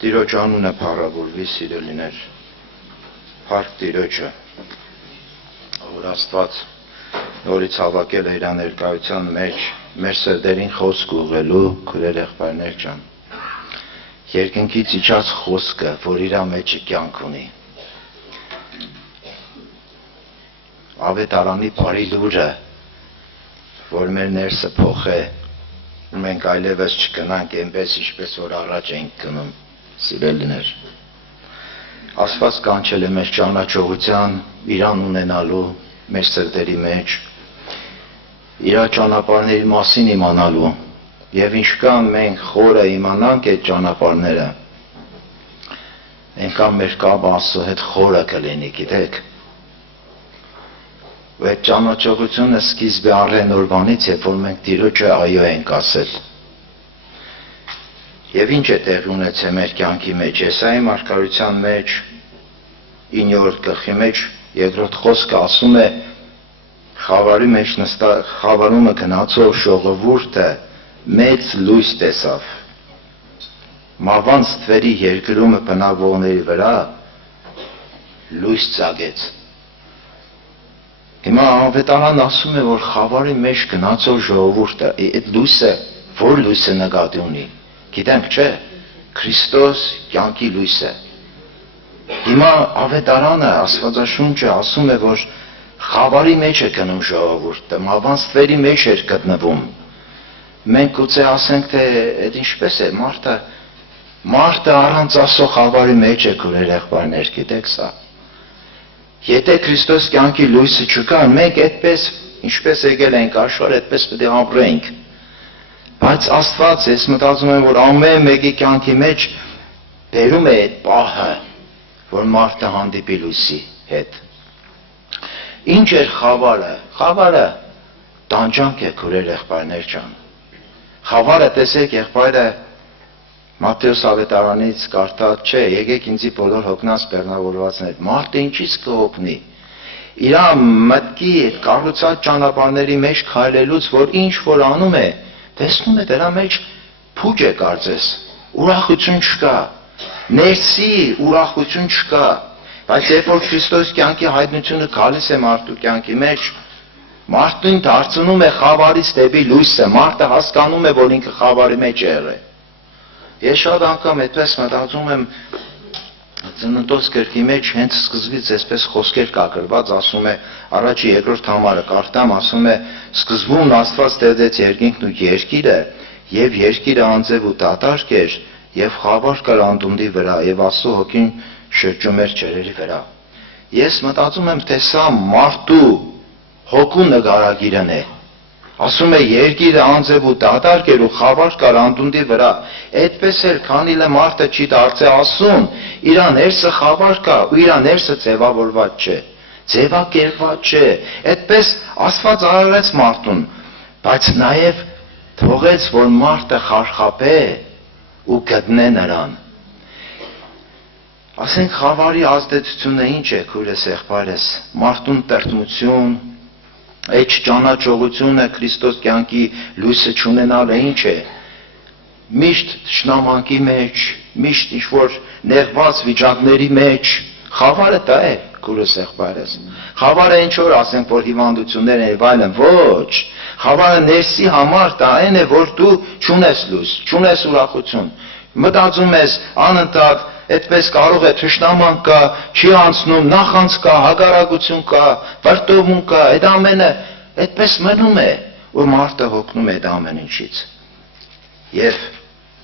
Տիրոջ անունը փառավորվի, սիրելիներ, փառք Տիրոջը, որ Աստված նորից հավաքել է իր ներկայության մեջ մեր սրտերին խոսք ուղղելու, քույրեր եղբայրներ ջան, երկնքից իջած խոսքը, որ իր մեջը կյանք ունի, ավետարանի բարի լուրը, որ մեր ներսը փոխե, մենք այլևս չգնանք այնպես, ինչպես որ առաջ էինք գնում, սիրելիներ, Աստված կանչել է մեր ճանաչողության, իրան ունենալու, մեր սրտերի մեջ, իր ճանապարհների մասին իմանալու, եւ ինչքան մենք խորը իմանանք այդ ճանապարհները, այնքան մեր կապը Աստծո հետ խորը կլինի, գիտեք։ Ու այդ ճանաչողությունը սկիզբը առեն օրվանից, երբ որ մենք Տիրոջը այո ենք ասել։ Եվ ինչ է տեղի ունեցել մեր կյանքի մեջ, Եսայի մարգարության մեջ 9-րդ գլխի մեջ երկրորդ խոսքը ասում է խավարի մեջ խավարումը գնացող ժողովուրդը մեծ լույս տեսավ։ Մավան ստվերի երկրումը բնակվողների վրա լույս ծագեց։ Հիմա ավետարանն ասում է, որ խավարի մեջ գնացող ժողովուրդը, այդ լույսը, որ լույսը նկատի ունի, գիտենք չէ, Քրիստոս կյանքի լույսը։ Հիմա ավետարանը, Աստվածաշունչը ասում է, որ խավարի մեջ է գնում ժողովուրդը, մավան ստվերի մեջ էր գտնվում։ Մենք գուցե ասենք, թե այդ ինչպես է, մարդը առանց Աստծո խավարի մեջ է, քույրեր եղբայրներ, գիտեք սա։ Եթե Քրիստոս կյանքի լույսը չկա, մենք այդպես, ինչպես եկել ենք աշխարհ, այդպես պետք է ապրենք։ Բայց Աստված, ես մտածում եմ, որ ամեն մեկի կյանքի մեջ բերում է այդ պահը, որ մարդը հանդիպի լույսի հետ։ Ինչ էր խավարը։ Խավարը տանջանք է, քույրեր եղբայրներ ջան։ Խավարը, տեսեք, եղբայրը Մատթեոս ավետարանից կարդաց, չէ, եկեք ինձի բոլոր հոգնած բեռնավորվածներ, մարդը ինչից կհոգնի։ Իր մտքի կառուցած ճանապարհների մեջ քայլելուց, որ ինչ որ անում է, տեսնում է դրա մեջ փուջ է կարծես, ուրախություն չկա, ներսի ուրախություն չկա, բայց երբ որ Քրիստոս կյանքի հայտնությունը գալիս է մարդու կյանքի մեջ, մարդուն դարձնում է խավարից դեպի լույսը, մարդը հասկանում է, որ ինքը խավարի մեջ է եղել։ Ես շատ անգամ այդպես մտածում եմ, Ծննդոց գրքի մեջ հենց սկզբից այսպես խոսքեր կա գրված, ասում է, առաջի երկրորդ համարը կարդամ, ասում է, սկզբում Աստված ստեղծեց երկինքն ու երկիրը, եւ երկիրը անձև ու դատարկ էր, եւ խավար կար անդունդի վրա, եւ Աստծո հոգին շրջում էր ջրերի վրա։ Ես մտածում եմ, թե սա մարդու հոգու նկարագիրն է։ Ասում է երկիրը անձև ու դատարկ էր ու խավար կար անդունդի վրա, այդպես էլ քանի էլ մարդը չի դարձել ասում, իր ներսը խավար կա ու իր ներսը ձևավորված չէ, ձևակերպված չէ, այդպես Աստված արարեց մարդուն, բայց նաև թողեց, որ մարդը խարխափե ու գտնե նրան։ Ասենք խավարի ազդեցությունը ինչ է, քույրես եղբայրս, մարդուն տրտմություն, այդ ճանաչողությունը Քրիստոս կյանքի լույսը չունենալը ինչ է, միշտ թշնամանքի մեջ, միշտ ինչ-որ նեղված վիճակների մեջ, խավարը դա է, քույրս եղբայրս, խավարը ինչ որ ասենք, որ հիվանդություններ են եւ այլն, ոչ, խավարը ներսի համար դա այն է, որ դու չունես լույս, չունես ուրախություն, մտածում ես անընդհատ այդպես կարող է թշնամանք կա, չի անցնում, նախանց կա, հակառակություն կա, վրդովմուն կա, այդ ամենը այդպես մնում է, որ մարդը հոգնում է այդ ամեն ինչից։ Եվ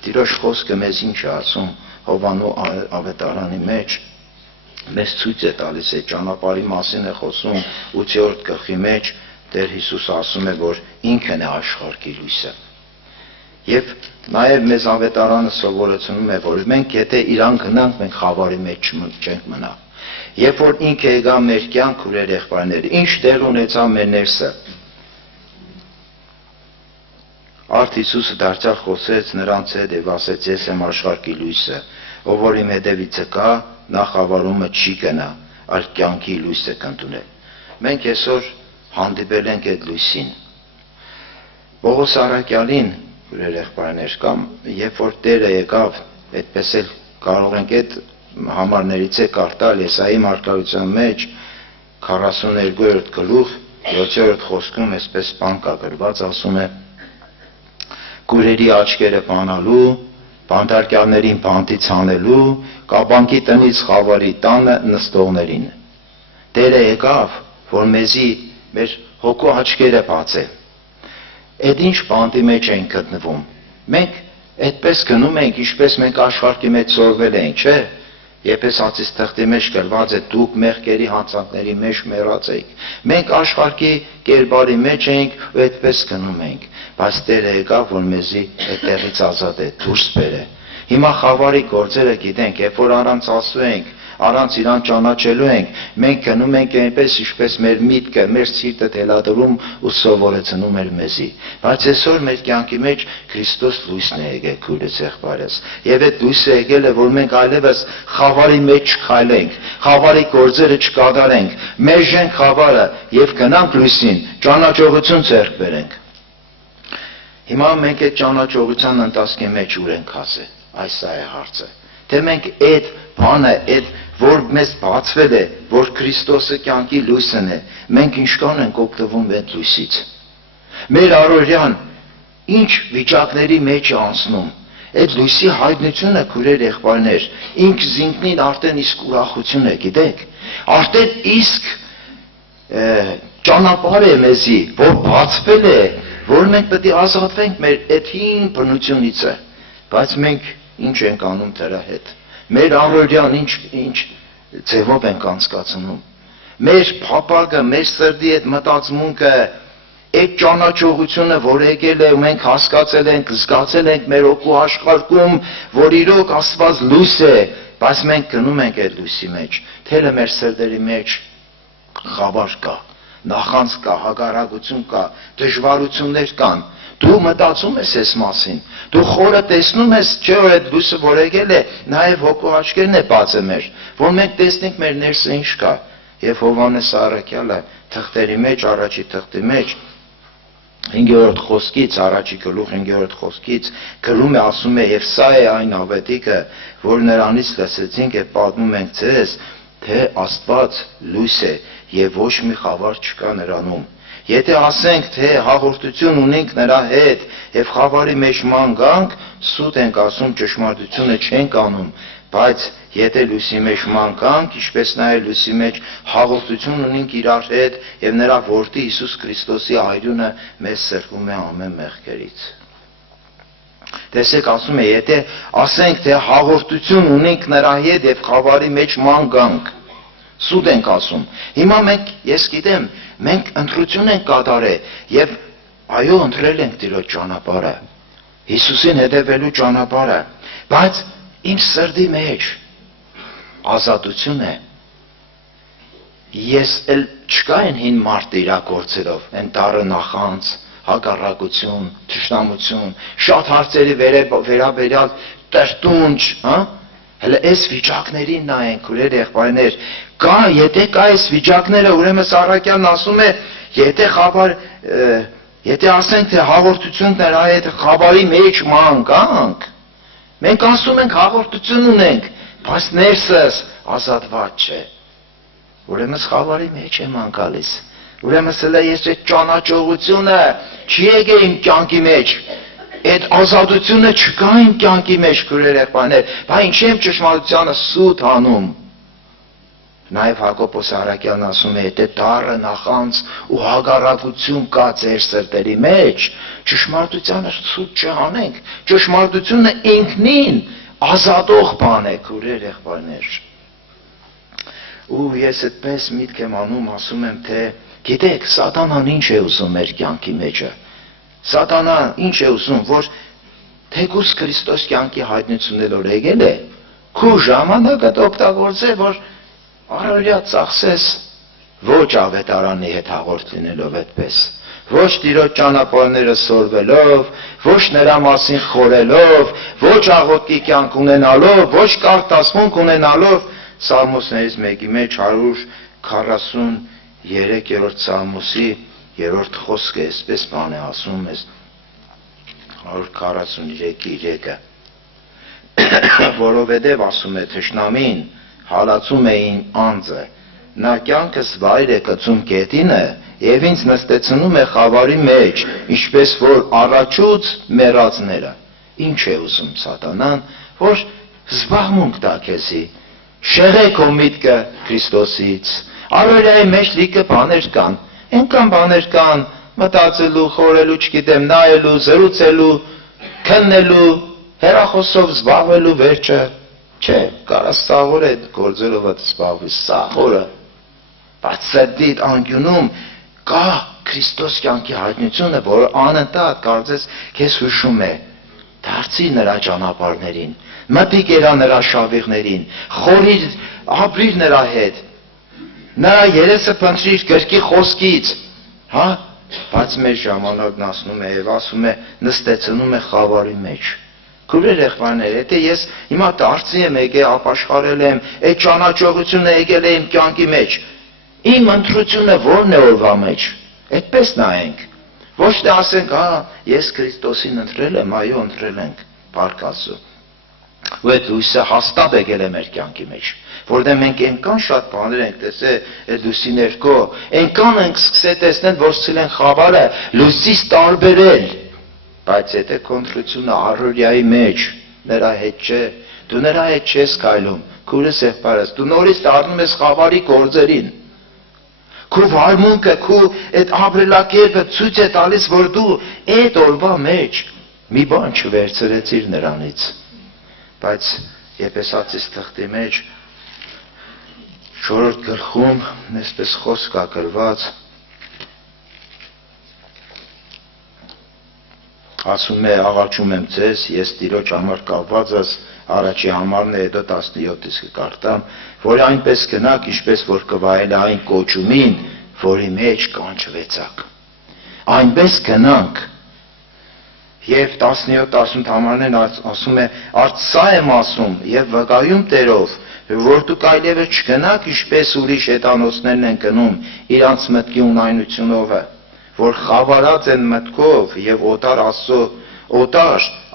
Տիրոջ խոսքը մեզ ինչ է ասում Հովանու ավետարանի մեջ, մեզ ցույց է տալիս այդ ճանապարհի մասին է խոսում 8-րդ գլխի մեջ, Տեր Հիսուսը ասում է, որ ինքն է աշխարհի լույսը։ Եվ նաև մեզ ավետարանը սովորեցնում է, որ մենք եթե իրան գնանք, մենք խավարի մեջ չենք մնա։ Երբ որ ինքը եկա մեր կյանք, քույրեր եղբայրներ, ինչ դեր ունեցավ մեր ներսը։ Արդ Հիսուսը դարձյալ խոսեց նրանց հետ եւ ասեց. ես եմ աշխարհի լույսը, ով որ իմ հետևից գա, նա խավարումը չի գնա, այլ կյանքի լույսը կընդունի։ Մենք այսօր հանդիպել ենք այդ լույսին։ Պողոս առաքյալին, քույրեր եղբայրներ, կամ երբ որ Տերը եկավ, այդպես էլ կարող ենք այդ համարներից է կարդալ Եսայի մարգարության մեջ 42-րդ գլուխ 7-րդ խոսքում այսպես բան կա գրված, ասում է. Կուրերի աչքերը բանալու, բանտարկյալներին բանտից հանելու, կաբանքի տնից խավարի տանը նստողներին։ Տերը եկավ, որ մեզի մեր հոգու աչքերը բացե։ Այդ ինչ բանտի մեջ ենք գտնվում։ Մենք այդպես գնում ենք, ինչպես մենք աշխարհի մեջ սովորել ենք, չէ՞։ Եփեսացիս թղթի մեջ գրված է դուք մեղքերի հանցանքների մեջ մեռած եք։ Մենք աշխարհի կերպարի մեջ ենք ու այդպես գնում ենք, բայց Տերը եկավ, որ մեզի այդտեղից ազատ է դուրս բերե։ Հիմա խավարի գործերը գիտենք, երբ որ առանց ասու ենք, առանց իրան ճանաչելու ենք, մենք գնում ենք այնպես, ինչպես մեր միտքը, մեր սիրտը թելադրում ու սովորեցնում էր մեզի։ Բայց այսօր մեր կյանքի մեջ Քրիստոս լույսն է եկել, քույրս եղբայրս։ Եվ այդ լույսը եկել է, որ մենք այլևս խավարի մեջ չքայլենք, խավարի գործերը չկատարենք, մերժենք խավարը եւ գնանք լույսին, ճանաչողություն ձեռք բերենք։ Հիմա մենք այդ ճանաչողության ընթացքի մեջ ուր ենք հասել։ Այս է հարցը։ Թե մենք այդ բանը, այդ որ մեզ բացվել է, որ Քրիստոսը կյանքի լույսն է, մենք ինչքան ենք օգտվում այդ լույսից։ Մեր առօրյան ինչ վիճակների մեջ է անցնում։ Այդ լույսի հայտնությունը, քույրեր եղբայրներ, ինքնին արդեն իսկ ուրախություն է, գիտեք։ Արդեն իսկ ճանապարհ է մեզի, որ բացվել է, որ մենք պետք է ազատվենք մեր այդ հին բնությունից է, բայց մենք ինչ ենք անում դրա հետ։ Մեր առօրյան ինչ ձևով ենք անցկացնում։ Մեր փափագը, մեր սրտի այդ մտածմունքը, այդ ճանաչողությունը, որ եկել է ու մենք հասկացել ենք, զգացել ենք մեր օգու աշխարհում, որ իրոք Աստված լույս է, բայց մենք գնում ենք այդ լույսի մեջ, թելը մեր սրտերի մեջ խավար կա, նախանց կա, հակառակություն կա, դժվարություններ կան։ Դու մտածում ես այս մասին, դու խորը տեսնում ես, չէ՞ որ այդ լույսը որ եկել է, նաև հոգու աչքերն է բացը մեր, որ մենք տեսնենք մեր ներսը ինչ կա։ Եվ Հովհաննես Առաքյալը թղթերի մեջ, առաջի թղթի մեջ 5-րդ խոսքից, առաջի գլուխ 5-րդ խոսքից գրում է, ասում է, եւ սա է այն ավետիքը, որ նրանից լսեցինք եւ պատմում ենք ձեզ, թե Աստված լույս է եւ ոչ մի խավար չկա նրանում։ Եթե ասենք, թե հաղորդություն ունենք նրա հետ եւ խավարի մեջ ման գանք, սուտ ենք ասում, ճշմարտությունը չենք անում, բայց եթե լույսի մեջ ման գանք, ինչպես նաեւ լույսի մեջ հաղորդություն ունենք իրար հետ եւ նրա որդի Հիսուս Քրիստոսի այրունը մեզ սրբում է ամեն մեղքերից։ Տեսեք, ասում է, եթե ասենք, թե հաղորդություն ունենք նրա հետ եւ խավարի մեջ ման գանք, սուտ ենք ասում։ Հիմա մենք, ես գիտեմ, մենք ընտրություն ենք կատարել եւ այո, ընտրել ենք Տիրոջ ճանապարհը, Հիսուսին հետևելու ճանապարհը, բայց իմ սրտի մեջ ազատություն է։ Ես էլ չկա են հին մարդը իրագործելով, են տարը նախանց, հակառակություն, թշնամություն, շատ հարցերի վերաբերյալ տրտունջ, հələ այս վիճակներին նայենք, քույրեր եղբայրներ, կա, եթե կա այս վիճակները, ուրեմն Առաքյալն ասում է, եթե ասենք, թե հաղորդություն նրա հետ խավարի մեջ ման գանք, մենք ասում ենք հաղորդություն ունենք, բայց ներսս ազատված չէ, ուրեմն խավարի մեջ է ման գալիս, ուրեմն սլա ես այդ ճանաչողությունը չի եկել իմ կյանքի մեջ, այդ ազատությունը չկա իմ կյանքի մեջ, քույրեր եղբայրներ, բայց ինչ եմ ճշմարտությանը սուտ անում։ Նաև Հակոբոս Առաքյալն ասում է, եթե դառը նախանց ու հակառակություն կա ձեր սրտերի մեջ, ճշմարտությանը սուտ չանենք, ճշմարտությունը ինքնին ազատող բան է, քույրեր եղբայրներ։ Ու ես այդպես միտք եմ անում, ասում եմ, թե գիտեք, Սատանան ինչ է ուզում մեր կյանքի մեջը։ Սատանան ինչ է ուզում, որ թեկուզ Քրիստոս կյանքի հայտնությունելով եկել է, քո ժամանակը օգտագործե, որ առօրյա ծախսես ոչ ավետարանի հետ հաղորդ լինելով այդպես, ոչ Տիրոջ ճանապարհները սորվելով, ոչ նրա մասին խորելով, ոչ աղոթքի կյանք ունենալով, ոչ կարդացմունք ունենալով, Սաղմոսներից մեկի մեջ 143-րդ Սաղմոսի 3-րդ խոսքը այսպես բան է ասում, 143-3-ը որովհետև ասում է թշնամին հալածում էին անձը, նա կյանքս վայր է կծում կետինը եւ ինձ նստեցնում է խավարի մեջ, ինչպես որ առաջուց մեռածները։ Ինչ է ուզում սատանան, որ զբաղմունք տա քեզի, շեղե քո միտքը Քրիստոսից։ Առօրյայի մեջ լիքը բաներ կան, այնքան բաներ կան մտածելու, խորելու, չգիտեմ, նայելու, զրուցելու, քննելու, հեռախոսով զբաղվելու վերջը, չէ, կարաս սաղոր է գործերով զբաղվի, սաղորը, բայց սրտիդ անկյունում կա Քրիստոս կյանքի հայտնությունը, որը անընդհատ կարծես քեզ հուշում է, դարձի նրա ճանապարհներին, մտիկ երա նրա շավիղներին, խորիր, ապրիր նրա հետ, նրա երեսը փնտրիր գրքի խոսքից, հա, բայց մեր ժամանակն ասնում է եւ ասում է նստեցնում է խավարի մեջ։ Քուրեր եղբայրներ, եթե ես հիմա դարձի եմ եկել, ապաշխարել եմ, այդ ճանաչողությունը եկել է իմ կյանքի մեջ, իմ ընտրությունը ո՞րն է օրվա մեջ։ Այդպես նայենք։ Ոչ թե ասենք, ես Քրիստոսին ընտրել եմ, այո, ընտրել ենք, Փառք Աստծո։ Ու այդ լույսը հաստատ եկել է մեր կյանքի մեջ, որտեղ մենք այնքան շատ բաներ ենք տեսել այդ լույսի ներքո, այնքան ենք սկսել տեսնել, որ սկսել են խավարը լույսից տարբերել, բայց եթե կոնտրությունը առօրյայի մեջ նրա հետ չէ, դու նրա հետ չես քայլում, քուրս եղբայրս, դու նորից դառնում ես խավարի գործերին։ Քո վարմունքը, քո այդ ապրելակերպը ցույց է տալիս, որ դու այդ օրվա մեջ մի բան չվերցրեցիր նրանից։ Բայց Եփեսացիս թղթի մեջ 4-րդ գլխում այսպես խոսք կա գրված, ասում է, աղաչում եմ ձեզ, ես Տիրոջ համար կապվածս, առաջի համարն է, հետո 17-ից կկարտամ, որ այնպես գնաք, ինչպես որ կվայել այն կոչումին, որի մեջ կանչվեցաք։ Այնպես գնանք։ Եվ 17-18 համարներն ասում է, արդ սա եմ ասում և վկայում Տերով, որ դուք այլևս չգնաք, ինչպես ուրիշ հեթանոսներն են գնում իրանց մտքի ունայնությունով, որ խավարած են մտքով և օտար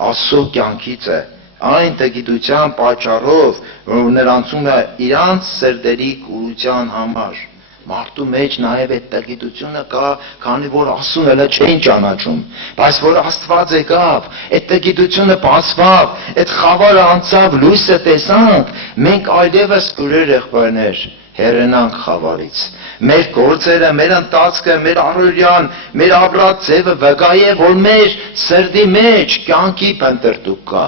Աստծո կյանքից է, այն տգիտության պատճառով, որ նրանցում է իրանց սրտերի կուրության համար։ Մարդու մեջ նաև այդ տգիտությունը կա, քանի որ Աստծուն հələ չէին ճանաչում, բայց որ Աստված եկավ, այդ տգիտությունը բացվավ, այդ խավարը անցավ, լույսը տեսանք, մենք այլևս քուրեր եղբայրներ հեռանանք խավարից։ Մեր գործերը, մեր ընթացքը, մեր առօրյան, մեր ապրած ձևը վկայ է, որ մեր սրտի մեջ կյանքի փնտրտուք կա։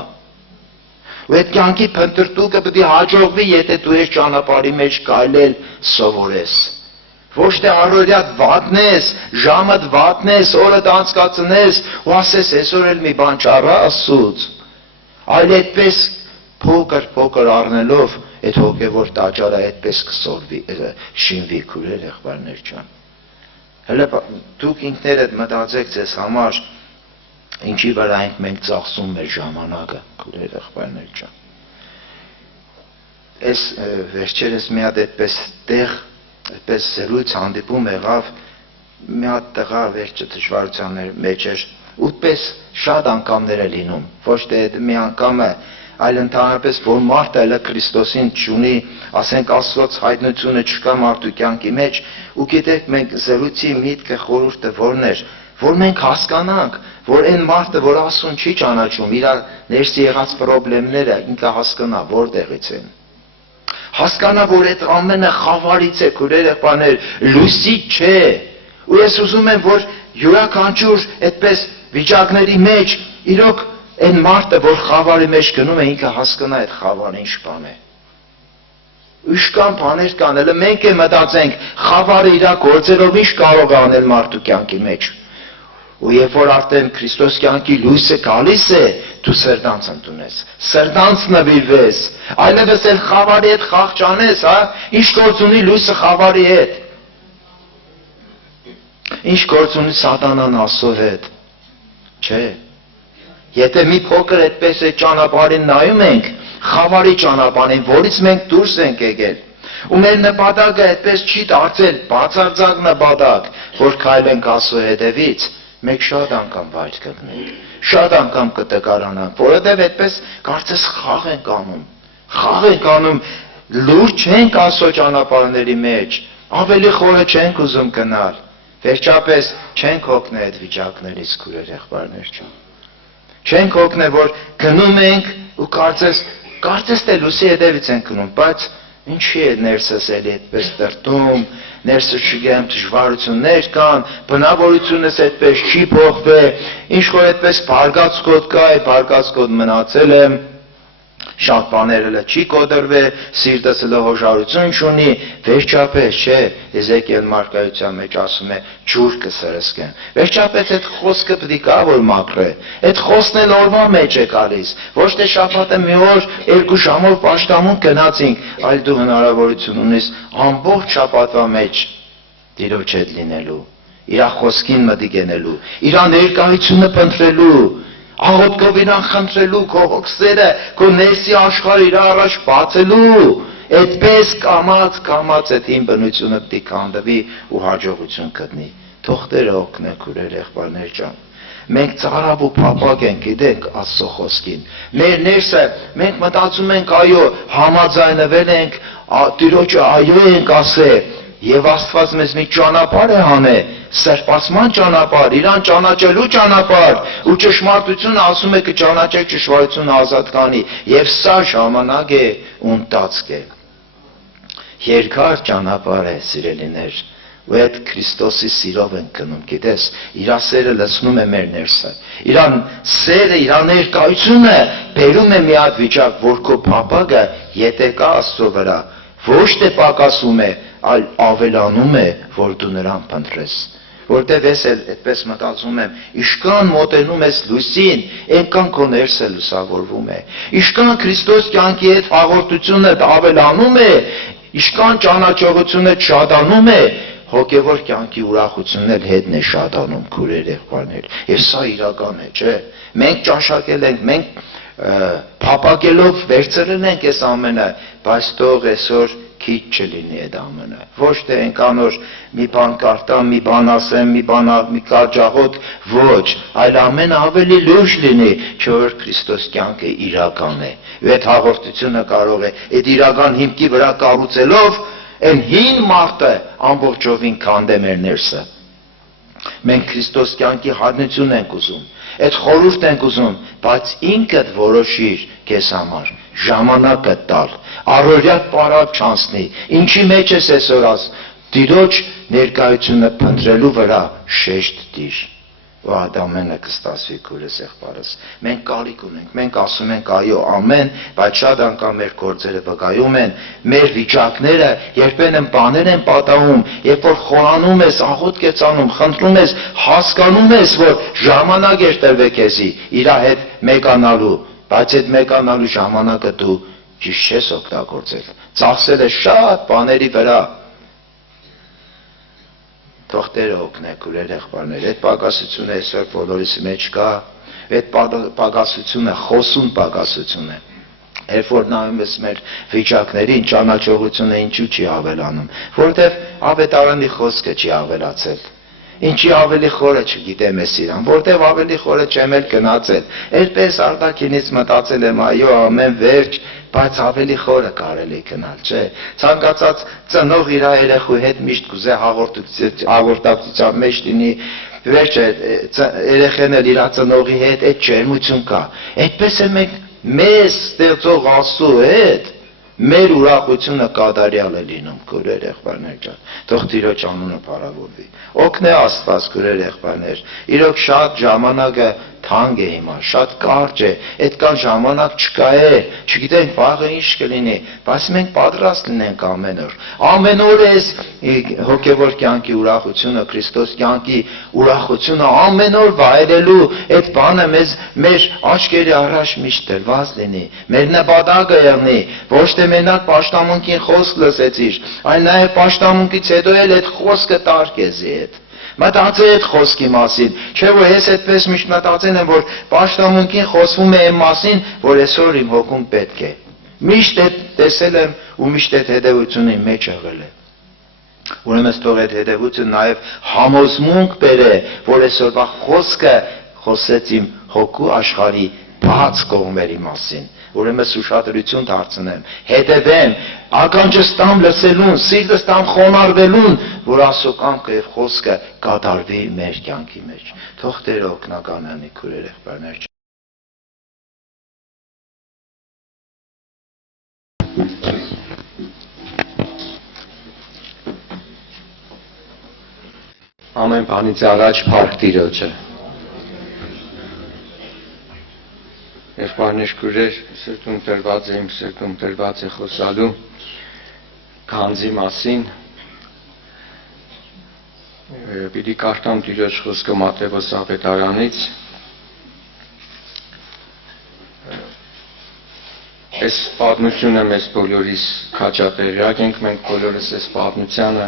Ու այդ կյանքի փնտրտուքը պետք է հաջողվի, եթե դու այս ճանապարհի մեջ քայլել սովորես։ Ոչ թե առօրյադ վատնես, ժամդ վատնես, օրդ անցկացնես ու ասես այսօր էլ մի բան չառա Աստծուց, այլ այդպես փոքր առնելով այդ հոգևոր տաճարը այդպես կսորվի, շինվի քուրեր եղբայրներ ջան։ Հələ դուք ինքներդ մտածեք ձեզ համար, ինչի վրա ենք մենք ծախսում մեր ժամանակը, քուրեր եղբայրներ ջան։ Այս վերջերս մի հատ այդպես տեղ այդպես զրույց հանդիպում եղավ, մի հատ տղա վերջը դժվարության մեջ էր, ուտպես շատ անգամներ է լինում, ոչ թե մի անգամը, այլ ընդհանրապես որ մարդը հələ Քրիստոսին չունի, ասենք Աստծոց հայտնությունը չկա մարդու կյանքի մեջ, ու գիտեք մենք զրույցի միտքը խորհուրդը որն էր, որ մենք հասկանանք, որ այն մարդը, որ Աստծուն չի ճանաչում, իր ներսի եղած խնդիրները ինքը հասկանա որտեղից են։ Հասկանա, որ այդ ամենը խավարից է, քուրեր եղբայրներ, լույսից չէ։ Ու ես ուզում եմ, որ յուրաքանչյուր այդպես վիճակների մեջ իրոք այն մարդը, որ խավարի մեջ գնում է, ինքը հասկանա այդ խավարը ինչ բան է։ Իշքան բաներ կան, հələ մենք է մտածենք, խավարը իր գործերով ինչ կարող է անել մարդու կյանքի մեջ։ Ու երբ որ արդեն Քրիստոս կյանքի լույսը գալիս է, դու սրտանց ընդունես, սրտանց նվիրվես, այլևս էլ խավարի հետ խաղ չանես, հա, ինչ գործ ունի լույսը խավարի հետ։ Ինչ գործ ունի սատանան Աստծո հետ։ Չէ։ Եթե մի փոքր այդպես է ճանապարհին նայում ենք, խավարի ճանապարհին, որից մենք դուրս ենք եկել, ու մեր նպատակը այդպես չի դարձել բացարձակ նպատակ, որ քայլենք Աստծո հետևից, Մենք շատ անգամ վայր կգնենք, շատ անգամ կտկարանանք, որովհետև այդպես կարծես խաղ ենք անում, լուրջ չենք Աստծո ճանապարհների մեջ, ավելի խորը չենք ուզում գնալ, վերջապես չենք հոգնել այդ վիճակներից, քույրեր եղբայրներ ջան։ Չենք հոգնել, որ գնում ենք ու կարծես թե լույսի հետևից ենք գնում, բայց ինչի է ներսս էլի այդպես տրտում, ներսս չգիտեմ դժվարություններ կան, բնավորությունս այդպես չի փոխվել, ինչ որ այդպես բարգացկոտ կա, այդ բարգացկոտ մնացել եմ, շատ բաները չի կոտրվել, սիրտս հոժարություն չունի, վերջապես չէ, Եզեկիել մարգարեության մեջ ասում է ջուր կսրսկեն։ Վերջապես այդ խոսքը պետք է որ մաքրե, այդ խոսքն էլ օրվա մեջ է գալիս, ոչ թե շաբաթը մի օր 2 ժամով պաշտամուն գնացինք, այլ դու հնարավորություն ունես ամբողջ շաբաթվա մեջ Տիրոջ հետ լինելու, իր խոսքին մտիգենելու, իր ներկայությունը փնտրելու, աղոթքով իրան խնդրելու, քո հոգսերը, քո ներսի աշխարհը իր առաջ բացելու, այդպես կամաց այդ իմ բնությունը պետք է քանդվի ու հաջողություն գտնի։ Թող Տերը օգնի քույրեր եղբայրներ ջան։ Մենք ծարավ ու փափակ ենք, գիտենք Աստծո խոսքին։ Մեր ներսը մենք մտածում ենք, այո, համաձայնվել ենք, Տիրոջը այո ենք ասել, եւ Աստված մեզ մի ճանապարհ է հանել, սրբացման ճանապարհ, իրան ճանաչելու ճանապարհ, ու ճշմարտությունը ասում է կճանաչեք ճշմարտությունը ազատ կանի, եւ սա ժամանակ է ունտածք է։ Երկար ճանապարհ է, սիրելիներ, ու այդ Քրիստոսի սիրով ենք գնում, գիտես, իր սերը լցնում է մեր ներսը, իրան սերը, իր ներկայությունը բերում է մի հատ վիճակ, որ քո փափագը ետեկա Աստծո վրա, ոչ թե պակասում է, այլ ավելանում է, որ դու նրան փնտրես, որտեվ ես այդպես մտածում եմ, իշքան մոտենում ես լույսին, այնքան քո ներսը լուսավորվում է, իշքան Քրիստոս կյանքի հետ հաղորդությունը ավելանում է, իշքան ճանաչողությունը շատանում է, հոգևոր կյանքի ուրախությունն էլ հետն է շատանում, քույրեր եղբայրներ, եւ սա իրական է, չէ՞։ Մենք ճաշակել ենք, մենք փափակելով վերցրել ենք այս ամենը, բայց թող այսօր քիչ չլինի այդ ամենը, ոչ թե այնքանոր մի բան կարտամ, մի բան ասեմ, մի կարճաղոտ, ոչ, այլ ամենը ավելի լուրջ լինի, չէ՞ որ Քրիստոս կյանքը իրական է, ու այդ հաղորդությունը կարող է այդ իրական հիմքի վրա կառուցելով այն հին մարդը ամբողջովին քանդե մեր ներսը։ Մենք Քրիստոս կյանքի հարնություն ենք ուզում, այդ խորհուրդ ենք ուզում, բայց ինքդ որոշիր քեզ համար, ժամանակը տալ, առօրյա պարապ չանցնի, ինչի մեջ ես այսօր Տիրոջ ներկայությունը փնտրելու վրա շեշտ դիր, ու այդ ամենը կստացվի քույրս եղբայրս։ Մենք կարիք ունենք, մենք ասում ենք այո, ամեն, բայց շատ անգամ մեր գործերը վկայում են, մեր վիճակները երբեմն բաներ են պատահում, երբ որ խորանում ես, աղոթք ես անում, խնդրում ես, հասկանում ես, որ ժամանակ է տրվել քեզի իր հետ մեկանալու, բայց այդ մեկանալու ժամանակը դու ճիշտ չես օգտագործել, ծախսել ես շատ բաների վրա։ Թող Տերը օգնի քույրեր եղբայրներ, այդ պակասությունը այսօր բոլորիս մեջ կա, այդ պակասությունը խոսուն պակասություն է։ Երբ որ նայում ես մեր վիճակներին, ճանաչողությունը ինչու չի ավելանում, որովհետև ավետարանի խոսքը չի ավելացել։ Ինչի ավելի խորը չգիտեմ ես իրան, որտեվ ավելի խորը չեմ էլ գնացել, այդպես արտաքինից մտածել եմ, այո, ամեն վերջ, բայց ավելի խորը կարելի գնալ, չէ։ Ցանկացած ծնող իր երեխու հետ միշտ կուզե հաղորդակցության մեջ լինի, վերջը երեխան էլ իր ծնողի հետ այդ ջերմություն կա։ Այդպես է մենք մեզ ստեղծող Աստծո հետ մեր ուրախությունը կատարյալ է լինում, քույրեր եղբայրներ ջան, թող Տիրոջ անունը փառավորվի։ Օգնե Աստված, քույրեր եղբայրներ, իրոք շատ ժամանակը թանկ է հիմա, շատ կարճ է, այդքան ժամանակ չկա է, չգիտենք վաղը ինչ կլինի, բայց մենք պատրաստ լինենք ամեն օր ես հոգևոր կյանքի ուրախությունը, Քրիստոս կյանքի ուրախությունը ամեն օր վայելելու այդ բանը մեր աչքերի առաջ միշտ դրված լինի, մեր նպատակը եղնի, ոչ թե մենակ պաշտամունքին խոսք լսեցիր, այլ նաև պաշտամունքից հետո էլ այդ խոսքը տար քեզի հետ։ Մտածել այդ խոսքի մասին, չէ՞ որ ես այդպես միշտ մտածել եմ, որ պաշտամունքին խոսվում է այն մասին, որ այսօր իմ հոգում պետք է։ Միշտ այդ տեսել եմ ու միշտ այդ հետևությունը իմ մեջ եղել է։ Ուրեմն թող այդ հետևությունը նաև համոզմունք բերե, որ այսօրվա խոսքը խոսեց իմ հոգու աշխարհի բաց կողմերի մասին։ Ուրեմն ուշադրություն դարձնեմ, հետևեմ, ականջս տամ լսելուն, սիրտս տամ խոնարհվելուն, որ Աստծո կամքը եւ խոսքը կատարվի մեր կյանքի մեջ։ Թող Տերը օգնական անի քուրեր եղբայրներ։ Ամեն բանից առաջ փառք Տիրոջը։ Եղբայրներ քուրեր, սրտում տրված է, իմ սրտում տրված է խոսալու գանձի մասին։ Պիտի կարդամ Տիրոջ խոսքը Մատթեոս ավետարանից։ Այս պատմությունը մեզ բոլորիս քաջատեղյակ ենք, մենք բոլորս այս պատմությանը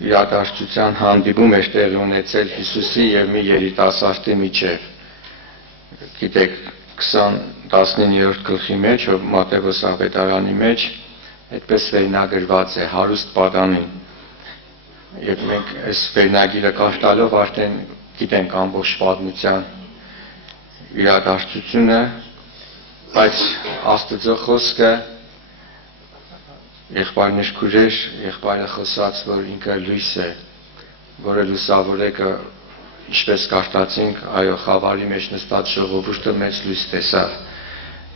իրադարձության հանդիպում էր տեղի ունեցել Հիսուսի եւ մի երիտասարդի միջև։ Գիտեք, 19-րդ գլխի մեջ, Մատթեոս ավետարանի մեջ, այդպես վերնագրված է հարուստ պատանին։ Եվ մենք այս վերնագիրը կարդալով արդեն գիտենք ամբողջ պատմության իրադարձությունը, բայց Աստծո խոսքը եղբայրներ քուրեր, եղբայրը խոսած, որ ինքը լույս է, որը լուսավորեկը, ինչպես կարդացինք, այո, խավարի մեջ նստած ժողովուրդը մեծ լույս տեսավ։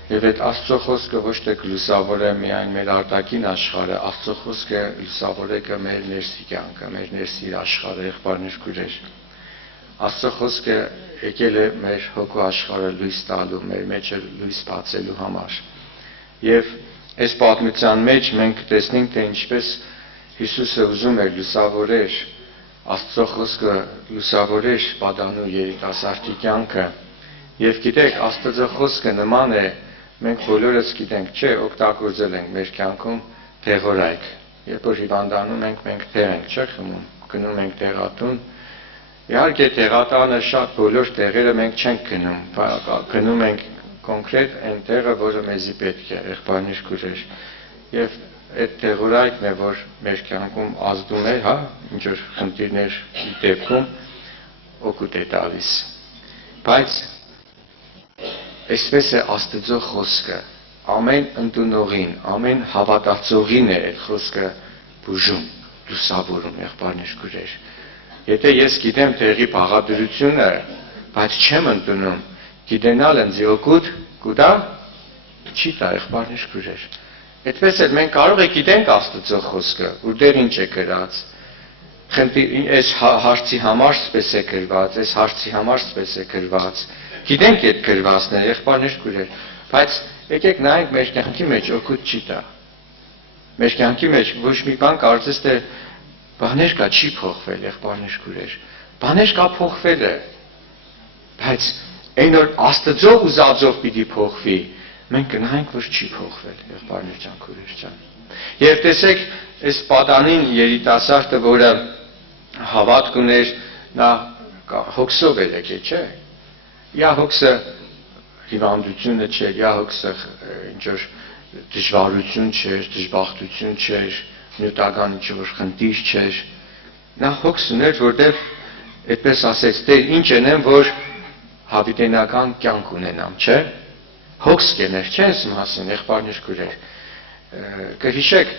Եվ այդ Աստծո խոսքը ոչ թե լուսավորե միայն մեր արտաքին աշխարհը, Աստծո խոսքը լուսավորեկը մեր ներսի կյանքը, մեր ներսի աշխարհը, եղբայրներ քուրեր։ Աստծո խոսքը եկել է մեր հոգու աշխարհը լույս տալու, մեր մեջը լույս բացելու համար։ Եվ այս պատմության մեջ մենք տեսնենք, թե ինչպես Հիսուսը ուզում էր լուսավորեր, Աստծո խոսքը լուսավորեր պատանու երիտասարդի կյանքը։ Եվ գիտեք, Աստծո խոսքը նման է, մենք բոլորս գիտենք, չէ, օգտագործել ենք մեր կյանքում թեղորայք։ Երբ որ հիվանդանում ենք, մենք թեղ ենք, չէ, խմում, գնում ենք տեղատուն։ Իհարկե տեղատանը շատ բոլոր տեղերը մենք չենք գնում, գնում ենք կոնկրետ այն տեղը, որը մեզի պետք է, եղբայրներ քուրեր։ Եվ այդ տեղորայքն է, որ մեր կյանքում ազդում է, հա, ինչ որ խնդիրներ դեպքում օգուտ է տալիս։ Բայց այսպես է Աստծո խոսքը, ամեն ընդունողին, ամեն հավատացողին է այդ խոսքը բուժում, լուսավորում, եղբայրներ քուրեր։ Եթե ես գիտեմ տեղի բաղադրությունը, բայց չեմ ընդունում, գիտենալ ինձ օգուտ կուտա, չի տա, եղբայրներ քուրեր։ Այդպես էլ մենք կարող ենք գիտենք Աստծո խոսքը, որ դեր ինչ է գրած, այս հարցի համար սպես է գրված, այս հարցի համար սպես է գրված, գիտենք այդ գրվածները, եղբայրներ քուրեր, բայց եկեք նայենք մեր կյանքի մեջ օգուտ չի տա։ Մեր կյանքի մեջ ոչ մի բան կարծես թե բաներ կա չի փոխվել, եղբայրներ քուրեր, բաներ կա փոխվել է, բայց այն որ Աստծո ուզածով պիտի փոխվի, մենք կնայենք, որ չի փոխվել, եղբայրներ ջան, քուրեր ջան։ Եվ տեսեք, այս պատանին երիտասարդը, որը հավատք ուներ, նա հոգսով էր եկել, չէ։ Իա հոգսը հիվանդությունը չէր, իա հոգսը ինչ որ դժվարություն չէր, դժբախտություն չէր, նյութական ինչ որ խնդիր չէր։ Նա հոգս ուներ, որտեղ այդպես ասեց, դեր ինչ ենեմ, որ հավիտենական կյանք ունենամ, չէ։ Հոգս կեներ, չէ՞ այս մասին, եղբայրներ քուրեր։ Կհիշեք,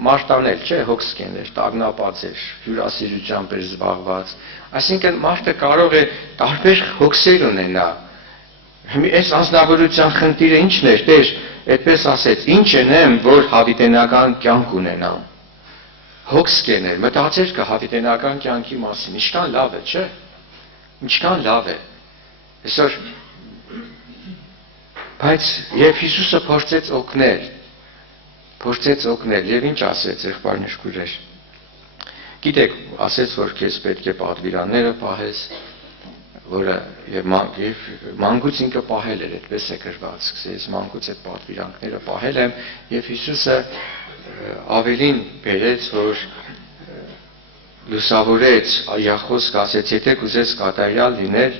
Մարտանել, չէ, հոգս կեներ, տագնապած էր, հյուրասիրությամբ էր զբաղված։ Այսինքն մարդը կարող է տարբեր հոգսեր ունենա։ Այս անձնավորության խնդիրը ի՞նչն էր, Տեր, այդպես ասեց, ինչ ենեմ, որ հավիտենական կյանք ունենամ։ Հոգս կեներ, մտածեր կա հավիտենական կյանքի մասին, ինչքան լավ է, չէ։ Ինչքան լավ է։ Այսօր բայց եւ Հիսուսը փորձեց օգնել եւ ինչ ասեց, եղբայրներ քուրեր։ Գիտեք, ասեց, որ քեզ պետք է պատվիրանները պահես, որը եւ մանկուց ինքը պահել էր, այդպես է գրված, ես մանկուց այդ պատվիրանքները պահել եմ եւ Հիսուսը ավելին բերեց, որ լուսավորեց, Յախոսք ասեց, եթե կուզես կատարյալ լինել,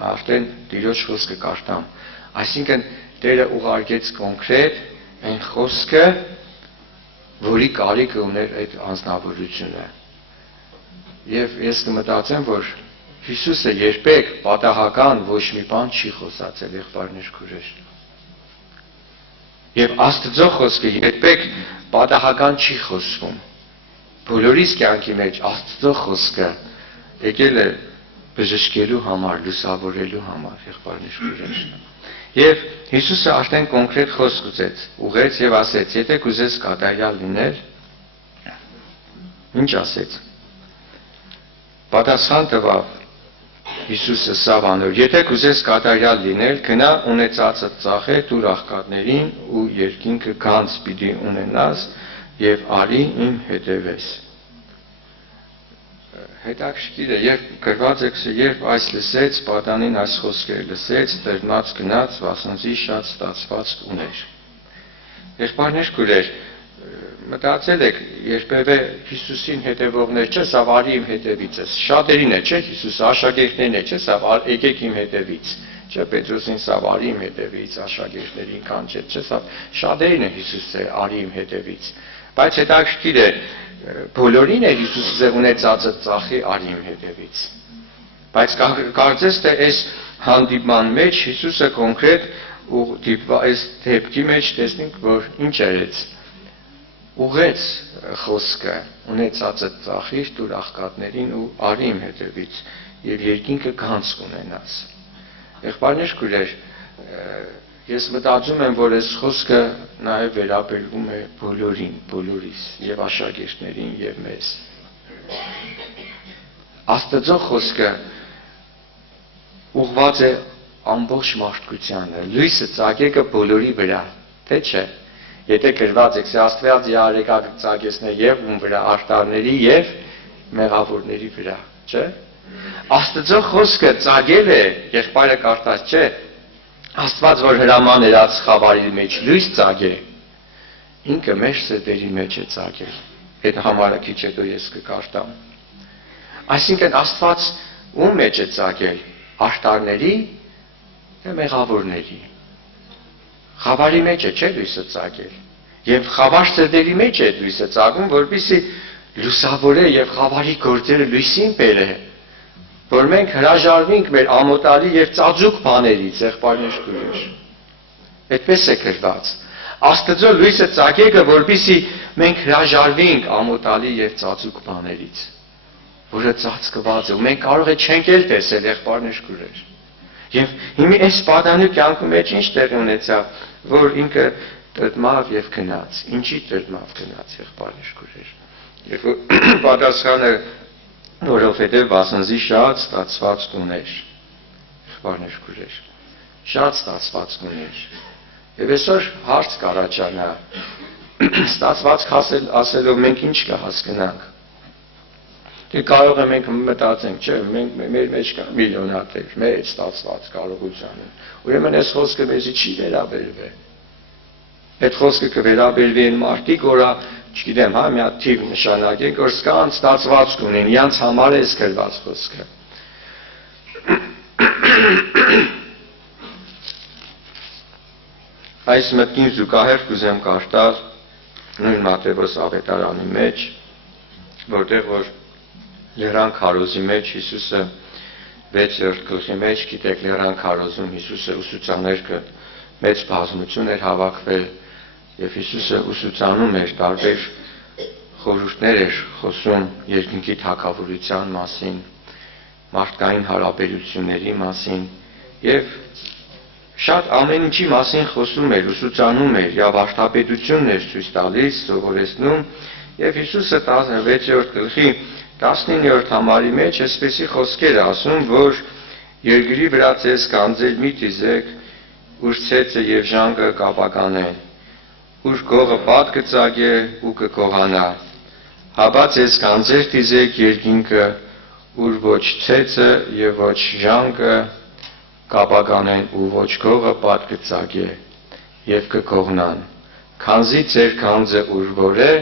արդեն Տիրոջ խոսքը կարդամ։ Այսինքն Տերը ուղարկեց կոնկրետ այն խոսքը, որի կարիքը ուներ այդ անձնավորությունը։ Եվ ես կմտածեմ, որ Հիսուսը երբեք պատահական ոչ մի բան չի խոսացել, եղբայրներ քույրեր։ Եվ Աստծո խոսքը երբեք պատահական չի խոսվում։ Բոլորիս կյանքի մեջ Աստծո խոսքը եկել է բժշկելու համար, լուսավորելու համար, եղբայրներ քույրեր։ Եվ Հիսուսը արդեն կոնկրետ խոսք ուղեց եւ ասեց. եթե կուզես կատարյալ լինել, ինչ ասեց։ Պատասխան տվավ Հիսուսը սավ անոր. եթե կուզես կատարյալ լինել, գնա ունեցածդ ծախե տուր աղքատներին ու երկինքը գանձ պիտի ունենաս եւ արի իմ հետևես։ Հետաքրքիր է, երբ գրված է, երբ այս լսեց, պատանին այս խոսքերը լսեց, դրնած գնաց, վասնզի շատ ստացված ուներ։ Եղբայրներ քույրեր, մտածել եք, երբևէ Հիսուսին հետևողներ, չէ, սավ արի իմ հետևիցս։ Շատերին է, չէ, Հիսուսը աշակերտներն է, չէ, սավ եկեք իմ հետևից։ Չէ, Պետրոսին սավ արի իմ հետևից, աշակերտներին կանչեց, չէ, սավ շատերին է Հիսուսը արի իմ հետևից։ Բայց հետաքրքիր է, բոլորին է Հիսուսը ունեցածը ծախի արի իմ հետևից։ Բայց կարծես թե այս հանդիպման մեջ Հիսուսը կոնկրետ այս դեպքի մեջ տեսնենք, որ ինչ արեց։ Ուղեց խոսքը, ունեցածը ծախիր տուր աղքատներին ու արի իմ հետևից եւ երկինքը գանձ կունենաս։ Եղբայրներ քույրեր, ես մտածում եմ, որ այս խոսքը նաև վերաբերվում է բոլորին, բոլորիս, եւ աշակերտներին, եւ մեզ։ Աստծո խոսքը ուղղված է ամբողջ մարդկությանը, լույսը ծագեկը բոլորի վրա, թե չէ։ Եթե գրված է, Աստված երեկակ ծագեցնել եւ ում վրա, արտարների եւ մեղավորների վրա, չէ։ Աստծո խոսքը ծագել է, եղբայրը կարդաց, չէ։ Աստված որ հրաման երած խավարի մեջ լույս ծագե, ինքը մեր սրտերի մեջ է ծագել։ Այդ համարը քիչ հետո ես կկարտամ։ Այսինքն Աստված ում մեջ է ծագել, արտարների թե մեղավորների։ Խավարի մեջ է չէ լույսը ծագել։ Եվ խավար սրտերի մեջ է լույսը ծագում, որպեսզի լուսավորե եւ խավարի գործերը լույսին բերե։ Որ մենք հրաժարվենք մեր ամոթալի եւ ծածուկ բաներից, եղբայրներ քույրեր։ Այդպես է գրված։ Աստծո լույսը ծագեկը, որպեսզի մենք հրաժարվենք ամոթալի եւ ծածուկ բաներից, որը ծածկված է, ու մենք կարող չենք էլ տեսել, եղբայրներ քույրեր։ Եվ հիմա այս պատանու կյանքի մեջ ինչ տեղի ունեցավ, որ ինքը տրտմավ եւ գնաց։ Ինչի տրտմավ գնաց, եղբայրներ քույրեր։ Եվ պատասխանը որովհետև վասնզի շատ ստացված ուներ, եղբայրներ քույրեր, շատ ստացված ուներ։ Եվ այսօր հարց կառաջանա, ստացված ասելով մենք ինչ կհասկանանք։ Դե կարող է մենք մտածենք, չէ, մեր մեջ կա միլիոնատեր, մեծ ստացված կարողության։ Ուրեմն այս խոսքը մեզի չի վերաբերվի։ Այդ խոսքը կվերաբերվի այն մարդիկ, որը, չգիտեմ, հա, մի հատ թիվ նշանակենք, որ սկան ստացված կունեն, իրանց համար է այս գրված խոսքը։ Այս մտքին զուգահեռ կուզեմ կարդալ նույն Մատթեոս ավետարանի մեջ, որտեղ որ Լեռան քարոզի մեջ Հիսուսը 6-րդ գլխի մեջ, գիտեք, Լեռան քարոզում Հիսուսը ուսուցաներկը մեծ բազմություն էր հավաքվել եւ Հիսուսը ուսուցանում էր տարբեր խորհուրդներ էր խոսում երկնքի թագավորության մասին, մարդկային հարաբերությունների մասին եւ շատ ամեն ինչի մասին խոսում էր, ուսուցանում էր, եւ վարդապետություններ ցույց տալիս, սովորեցնում եւ Հիսուսը 16-րդ գլխի 19-րդ համարի մեջ այսպեսի խոսքեր ասում, որ երկրի վրա ձեզ կանձել մի դիզեք, ուր ցեցը եւ ժանգը կապականեն, ուր գողը պատ կծագե ու կկողանա, հաբա ձեզ կանձեր դիզեք երկինքը, ուր ոչ ցեցը եւ ոչ ժանգը կապականեն ու ոչ գողը պատ կծագե եւ կկողնան, քանզի ձեր կանձը ուր որ է,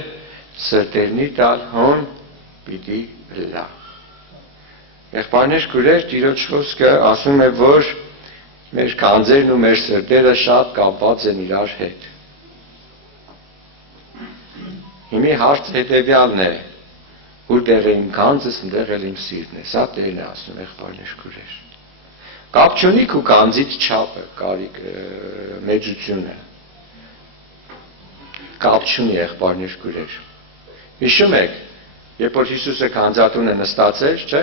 սրտերնի տալ հոն պիտի լա։ Եղբայրներ քույրեր, Տիրոջ խոսքը ասում է, որ մեր կանձերն ու մեր սրտերը շատ կապված են իրար հետ։ Հիմի հարց հետևյալն է. որտեղ է իմ գանձս, այնտեղ էլ իմ սիրտն է։ Սա Տերն է ասում, եղբայրներ քույրեր։ Կապ չունի քո գանձից չափը, կարիք, մեծությունը։ Կապ չունի եղբայրներ քույրեր։ Հիշում եք, երբ որ Հիսուսը քանձատունը նստած էր, չէ՞,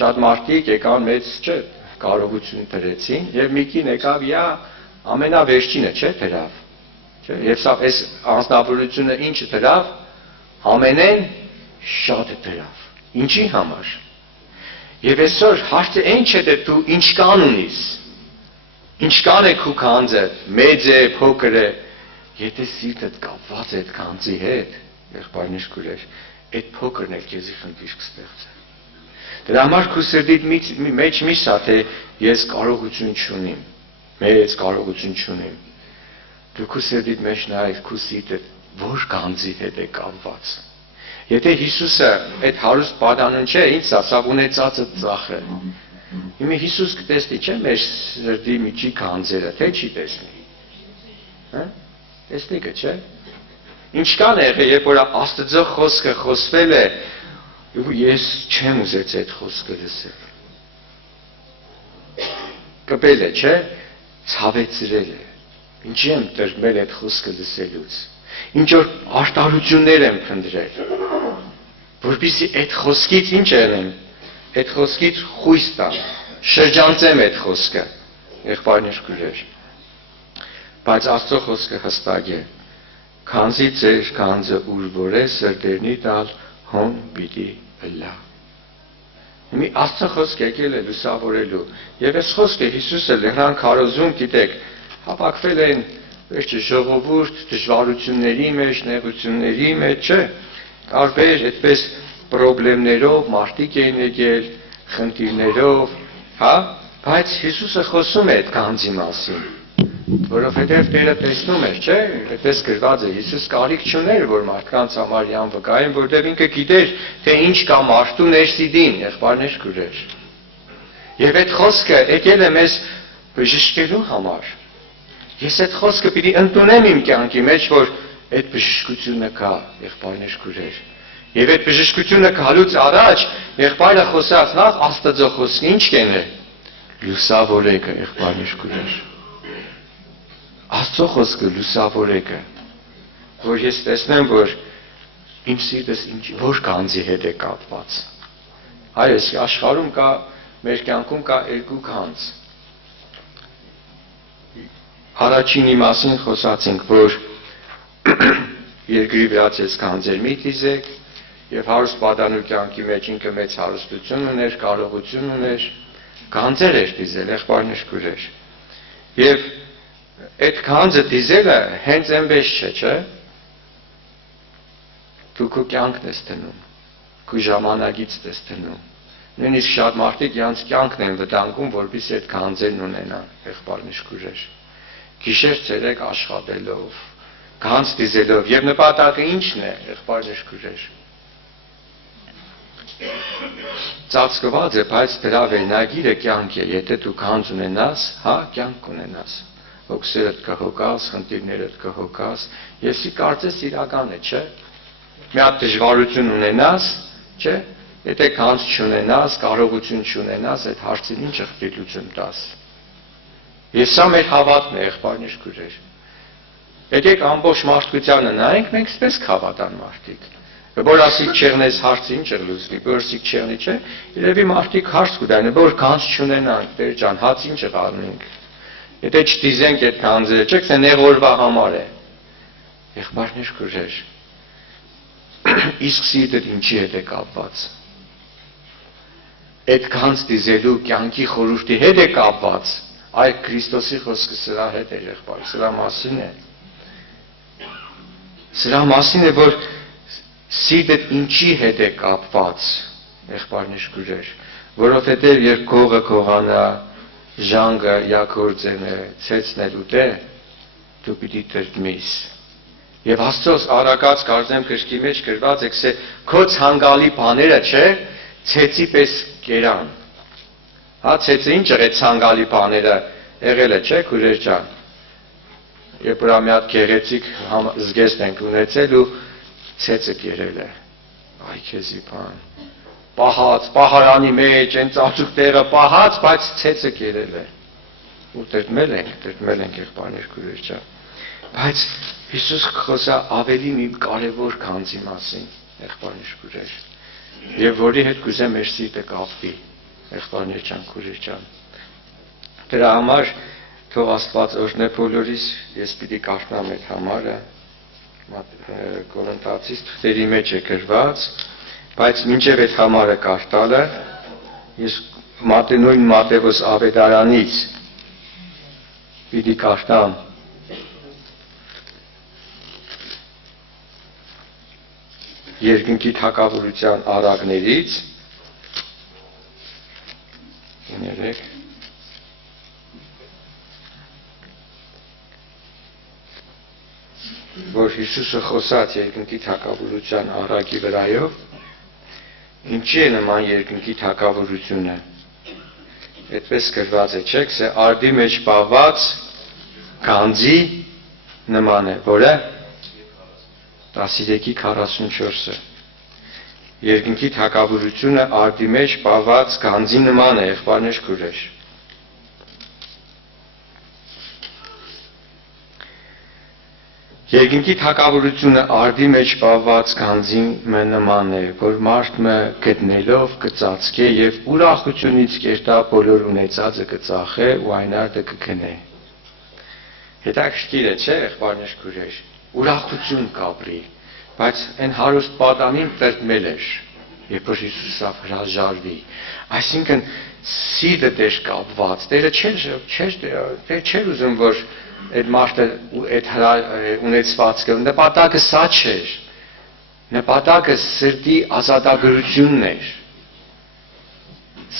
շատ մարդիկ եկան մեծ, չէ՞, կարողություն դրեցին, եւ մեկին եկավ, ամենավերջինը, չէ՞, դրավ։ Չէ՞, եւ սա այս անձնավորությունը ինչը դրավ, ամենեն շատ դրավ։ Ինչի համար։ Եվ այսօր հարցը այն չէ, թե դու ինչ կան ունիս։ Ինչ կան է քո գանձը, մեծ է, փոքր է, եթե սիրտդ կապված է այդ գանձի հետ, եղբայրներ քույրեր, այդ փոքրն էլ քեզի խնդիր կստեղծի։ Դրա համար քո սրտի մեջ մի սա թե ես կարողություն չունիմ, մեծ կարողություն չունիմ։ Դու քո սրտի մեջ նայ քո սիրտը որ գանձի հետ է կապված։ Եթե Հիսուսը այդ հարուստ պատանուն չէ, ինչ սա ունեցածը ծախը։ Հիմա Հիսուս կտեսնի, չէ՞, մեր սրտի միջի գանձերը, թե չի տեսնի։ Հա՞։ Տեսնի կը, չէ՞։ Ինչ կան եղել, երբ որ Աստծո խոսքը խոսվել է, ես չեմ ուզեց այդ խոսքը լսել։ Կպել է, չէ՞, ցավեցրել է։ Ինչի եմ տրմել այդ խոսքը լսելուց։ Ինչ որ արտարություններ եմ փնտրել, որպեսզի այդ խոսքից ինչ անեմ, այդ խոսքից խույս տամ, շրջանցեմ այդ խոսքը, եղբայրներ քույրեր։ Բայց Աստծո խոսքը հստակ է, քանզի ձեր գանձը ուր որ է սրտերնի տալ հոն պիտի լա։ Մի Աստծո խոսք եկել է լուսավորելու, եւ այս խոսքը Հիսուսը լեռան քարոզում, գիտեք, հավաքվել են Վերջը ժողովուրդ դժվարությունների մեջ, նեղությունների մեջ, չէ, տարբեր այդպես պրոբլեմներով մարդիկ էին եկել, խնդիրներով, հա, բայց Հիսուսը խոսում է այդ գանձի մասին, որովհետև Տերը տեսնում էր, չէ, այդպես գրված է, Հիսուս կարիք չուներ, որ մարդկանց համար վկային, որտեղ ինքը գիտեր, թե ինչ կա մարդու ներսիդին, եղբայրներ քույրեր։ Եվ այդ խոսքը եկել է մեզ բժշկելու համար։ Ես այդ խոսքը պիտի ընդունեմ իմ կյանքի մեջ, որ այդ բժշկությունը կա, եղբայրներ քույրեր։ Եվ այդ բժշկությունը գալուց առաջ եղբայրը խոսած նախ Աստծո խոսքը ինչ կենե։ Լուսավորեկը, եղբայրներ քույրեր։ Աստծո խոսքը լուսավորեկը, որ ես տեսնեմ, որ իմ սիրտս որ գանձի հետ է կապված։ Այս աշխարհում կա, մեր կյանքում կա երկու գանձ։ Առաջինի մասին խոսացինք, որ երկրի վրա ցես գանձեր մի դիզեք եւ հարուստ պատանու կյանքի մեջ ինքը մեծ հարստություն ուներ, կարողություն ուներ, գանձեր էր դիզել, եղբայրներ քույրեր։ Եվ այդ գանձը դիզելը հենց այնպես չէ։ Դու քո կյանքն ես դնում, քո ժամանակից ես դնում։ Նույնիսկ շատ մարդիկ իրենց կյանքն են վտանգում, որպեսզի այդ գանձերն ունենան, եղբայրներ քույրեր։ Գիշեր ցերեկ աշխատելով, գանձ դիզելով, եւ նպատակը ի՞նչն է, եղբայրներ քույրեր։ Ծածկված է, բայց դրա վերնագիրը կյանք է, եթե դու գանձ ունենաս, հա, կյանք ունենաս։ Հոգսերդ կհոգաս, խնդիրներդ կհոգաս, եսի կարծես իրական է, չէ։ Մի հատ դժվարություն ունենաս, չէ։ Եթե գանձ չունենաս, կարողություն չունենաս, այդ հարցին ինչ խտելություն տաս։ Ես սա մեր հավատն է, եղբայրներ քույրեր։ Եկեք ամբողջ մարդկությանը նայենք, մենք սպես կհավատան մարդիկ։ Որ ասիկ չեղնես հարցը ինչ է լուծվի, որսիկ չեղնի, չէ։ Երևի մարդիկ հարց կուտան, որ գանձ չունենանք, Տեր ջան, հաց ինչ է ղարնենք։ Եթե չդիզենք այդ գանձերը, չէ՞, թե նեղորվա համար է։ Եղբայրներ քույրեր։ Իսկ սիրտդ ինչի հետ է կապված։ Այդ գանձ դիզելու կյանքի խորհրդի հետ է կապված։ Այ Քրիստոսի խոսքը սրա հետ է, եղբայր, սրա մասին է։ Սրա մասին է, որ սիրտդ ինչի հետ է կապված, եղբայրներ քույրեր, որովհետև երբ քողը քողանա, ժանգը յակորձենը, ցեցն էլ ուտե, դու պիտի տրտմիս։ Եվ Աստծոս արակած կարծեմ քրկի մեջ գրված է, թե քո ցանկալի բաները, չէ, ցեցի պես կերան։ Հա ցեցը ինչ է ցանկալի բաները եղել է, չէ, քույրեր ջան։ Երբ որ մի հատ գեղեցիկ զգեստ ենք ունեցել ու ցեցը կերել է։ Այ քեզի բան։ Պահած, պահարանի մեջ, այն ծածուկ տեղը պահած, բայց ցեցը կերել է։ Ու դրդմել ենք եղբայրներ քույրեր ջան։ Բայց Հիսուս խոսա ավելի մի կարևոր քանզի մասին, եղբայրներ քույրեր։ Եվ որի հետ կուզեմ մեր սիրտը կապվի, եղբայրներ ջան, քույրեր ջան։ Դրա համար թող Աստված օրհնե բոլորիս, ես պիտի կարդամ այդ համարը, Կորինթացիս թղթերի մեջ է գրված, բայց մինչև այդ համարը կարդալը, ես նույն Մատթեոս ավետարանից պիտի կարդամ երկնքի թագավորության առակներից, որ Հիսուսը խոսած երկնքի թագավորության առակի վրայով, ինչի է նման երկնքի թագավորությունը, այդպես գրված է, չեք, սե արդի մեջ պահված գանձի նման է, որը 13:44-ը, երկնքի թագավորությունը արդի մեջ պահված գանձի նման է, եղբայրներ քույրեր։ Երկնքի թագավորությունը արդի մեջ պահված գանձի նման է, որ մարդը գտնելով կծածկե եւ ուրախությունից կերտա բոլոր ունեցածը կծախե ու այն արդը կգնե։ Հետաքրքիր է, չէ՞, եղբայրներ քույրեր, ուրախություն կապրի, բայց այն հարուստ պատանին տրտմել էր, երբ որ Հիսուսը հրաժարվի։ Այսինքն սիրտը դեր կապված, Տերը չէր ուզում, որ այդ մարդը այդ ունեցվածքը, նպատակը սա չէր, նպատակը սրտի ազատագրությունն էր,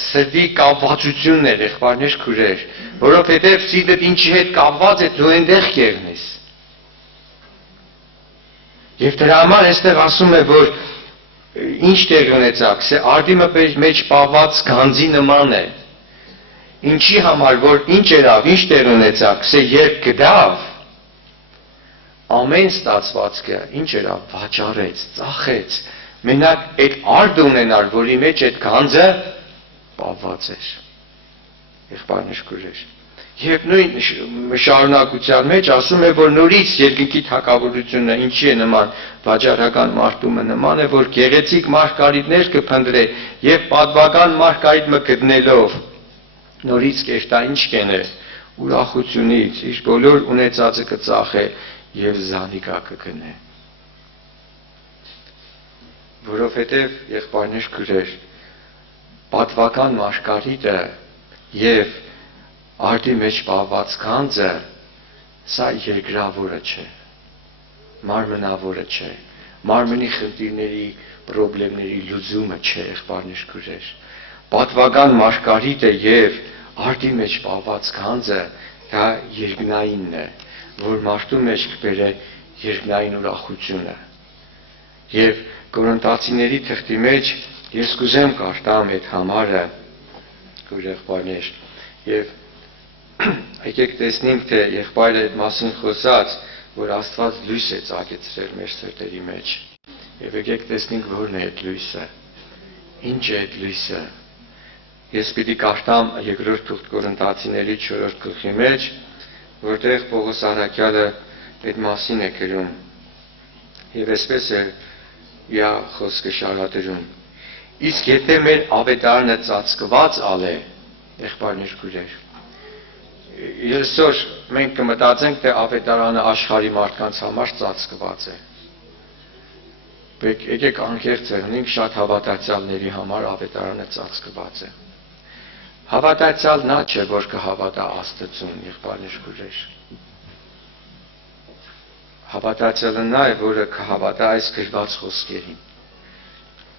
սրտի կապվածությունն էր, եղբայրներ քույրեր, որովհետև սիրտդ ինչի հետ կապված է, դու այնտեղ կեղնես։ Եվ դրա համար այստեղ ասում է, որ ինչ տեղ ունեցավ, սե արդի մեջ պահված գանձի նման է։ Ինչի համար, որ ինչ երավ, ինչ տեղ ունեցավ, սե երբ գդավ, ամեն ստացվածքը, ինչ երավ, վաճառեց, ծախեց, մենակ այդ արդ ունենար, որի մեջ այդ գանձը պահված էր։ Եղբայրներ քույրեր։ Եվ նույն շարունակության մեջ ասում է, որ նորից երկնքի թագավորությունը ինչի է նման, վաճառական մարդումը նման է, որ գեղեցիկ մարգարիտներ կփնտրե եւ պատվական մարգարիտ գտնելով նորից կերտա ինչ կենե, ուրախությունից իր բոլոր ունեցածը կծախե եւ զանիկա կգնե։ Որովհետեւ եղբայրներ քույրեր, պատվական մարգարիտը եւ արդի մեջ պահված գանձը, սա երկրավորը չէ, մարմնավորը չէ, մարմնի խնդիրների, պրոբլեմների լուծումը չէ, եղբայրներ քույրեր։ Պատվական մարգարիտը եւ արդի մեջ պահված գանձը դա երկնայինն է, որ մարդու մեջ կբերե երկնային ուրախությունը։ Եվ Կորինթացիների թղթի մեջ ես կուզեմ կարդամ այդ համարը, եղբայրներ, եւ եկեք տեսնենք, թե եղբայրը այդ մասին խոսած, որ Աստված լույս է ծագեցրել մեր սրտերի մեջ։ Եվ եկեք տեսնենք որն է այդ լույսը։ Ինչ է այդ լույսը։ Ես պիտի կարդամ երկրորդ թուղթ Կորինթացիների 4-րդ գլխի մեջ, որտեղ Պողոս առաքյալը այդ մասին է գրում։ Եվ այսպես է խոսքը շարադրում։ Իսկ եթե մեր ավետարանը ծածկված ալե, եղբայրներ քույրեր, այսօր մենք կմտածենք, թե ավետարանը աշխարհի մարդկանց համար ծածկված է։ Եկեք անկեղծ եղնենք, շատ հավատացյալների համար ավետարանը ծածկված է։ Հավատացյալ նա չէ, որ կհավատա Աստծուն, եղբայրներ քույրեր։ Հավատացյալը նա է, որը կհավատա այս գրված խոսքերին։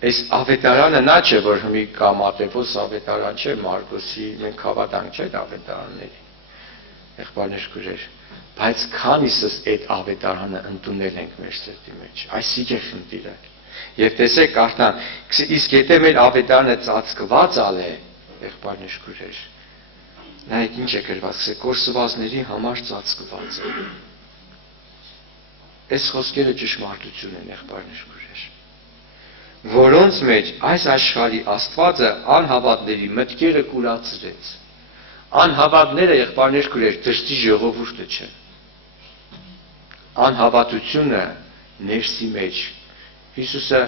Այս ավետարանը նա չէ, որ հիմի կա Մատթեոս ավետարան չէ, Մարկոսի, մենք հավատանք չէ այդ ավետարանների։ Եղբայրներ քույրեր, բայց քանիսս այդ ավետարանը ընդունել ենք մեր սրտի մեջ։ Այսինքն է խնդիրը։ Եվ տեսեք կարդամ, իսկ եթե մեր ավետարանը ծածկված ալե, եղբայրներ քույրեր, նայեք ինչ է գրված, կորսվածների համար ծածկված է։ այս խոսքերը ճշմարտություն են, եղբայրներ քույրեր, որոնց մեջ այս աշխարհի Աստվածը անհավատների մտքերը կուրացրեց։ Անհավատները, եղբայրներ քույրեր, դրսի ժողովուրդը չեն։ Անհավատությունը ներսի մեջ։ Հիսուսը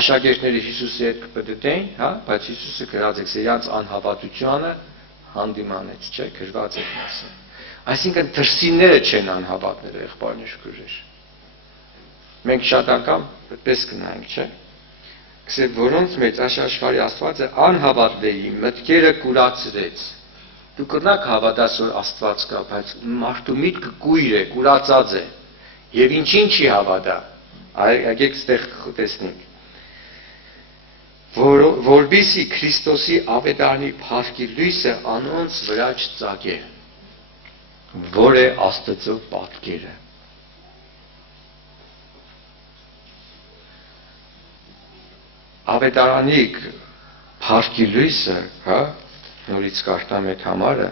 աշակերտները Հիսուսի հետ կպտտեին, հա, բայց Հիսուսը գրած է իրանց անհավատությունը հանդիմանեց, չէ, գրված է մասը։ Այսինքն դրսինները չեն անհավատները, եղբայրներ քույրեր։ Մենք շատ անգամ այդպես կնայենք, չէ։ Գսե որոնց մեջ աշխարհի Աստվածը անհավատների մտքերը կուրացրեց։ Դու կնակ հավատաս, որ Աստված կա, բայց մարդու միտքը կույր է, կուրացած է։ Եվ ինչին չի հավատա։ Եկեք ստեղ տեսնենք։ Որբիսի Քրիստոսի ավետարանի փառքի լույսը անոնց վրա չծագե, որ է Աստծո պատկերը։ Ավետարանի փառքի լույսը, հա, նորից կարդամ այդ համարը,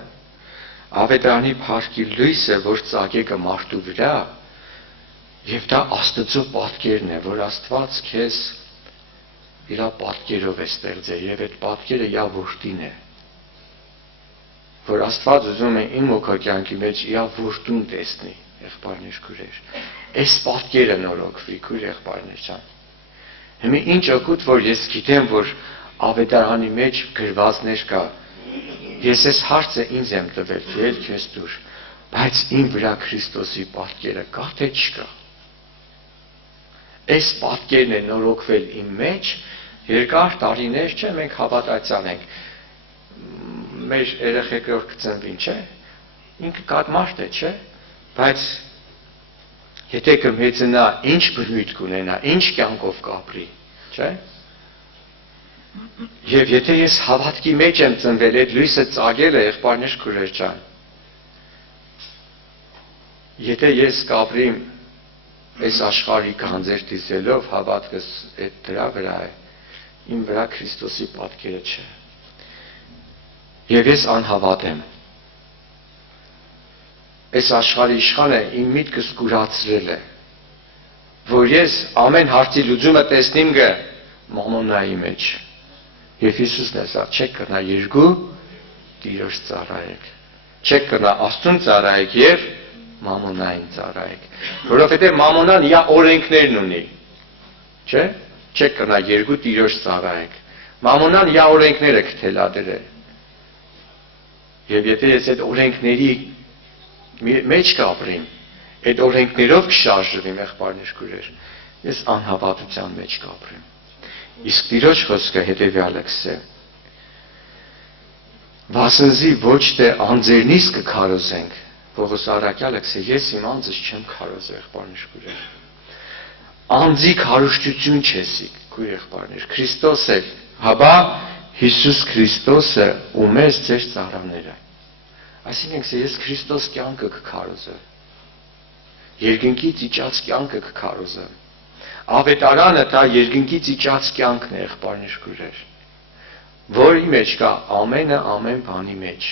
ավետարանի փառքի լույսը, որ ծագե կը մարդու վրա, եւ դա Աստծո պատկերն է, որ Աստված քեզ իր պատկերով է ստեղծել եւ այդ պատկերը իր որդին է, որ Աստված ուզում է իմ հոգեկյանքի մեջ իր որդուն տեսնի, եղբայրներ քույրեր, այս պատկերը նորոգվի, քույր եղբայրներ ջան։ Հիմա ինչ օգուտ, որ ես գիտեմ, որ ավետարանի մեջ գրվածներ կա, ես այս հարցը ինձ եմ տվել, դու քեզ դուր, բայց իմ վրա Քրիստոսի պատկերը կա թե չկա։ Այս պատկերն է նորոգվել իմ մեջ, երկար տարիներ չէ, մենք հավատացյալ ենք, մեր երեխեքը որ կծնվին, չէ, ինքը կատ մարդ է, չէ, բայց եթե կմեծնա, ինչ բնույթ կունենա, ինչ կյանքով կապրի, չէ։ Եվ եթե ես հավատքի մեջ եմ ծնվել, այդ լույսը ծագել է, եղբայրներ քույրեր ջան, եթե ես կապրիմ այս աշխարհի գանձեր դիսելով, հավատքս այդ դրա վրա է, իմ վրա Քրիստոսի պատկերը չէ։ Եվ ես անհավատ եմ։ Այս աշխարհի իշխանը իմ միտքս կուրացրել է, որ ես ամեն հարցի լուծումը տեսնիմ գը մամոնայի մեջ։ Եվ Հիսուսն ասա, չեք կնա երկու Տիրոջ ծառայեք։ Չեք կնա Աստծուն ծառայեք եւ մամոնային ծառայեք։ Որովհետեւ մամոնան իր օրենքներն ունի։ Չէ՞։ Չեք կնա երկու Տիրոջ ծառայեք։ Մամոնան իր օրենքները կթելադրե։ Եվ եթե ես այդ օրենքների մեջ կապրիմ, այդ օրենքներով կշարժվիմ, եղբայրներ քույրեր, ես անհավատության մեջ կապրիմ։ Իսկ Տիրոջ խոսքը հետևյալը կսե. Վասնզի ոչ թե անձերնից կքարոզենք, Պողոս առաքյալը կսե, ես իմ անձս չեմ քարոզել, եղբայրներ քույրեր։ Անձի քարոզչություն չեսի, քույր եղբայրներ, Քրիստոս է, հաբա Հիսուս Քրիստոսը ու մեզ ձեր ծառաները։ Այսինքն ես Քրիստոս կյանքը կքարոզեմ։ Երկնքից իջած կյանքը կքարոզեմ։ Ավետարանը դա երկնքից իջած կյանքն է, եղբայրներ քույրեր, որի մեջ կա ամենը ամեն բանի մեջ,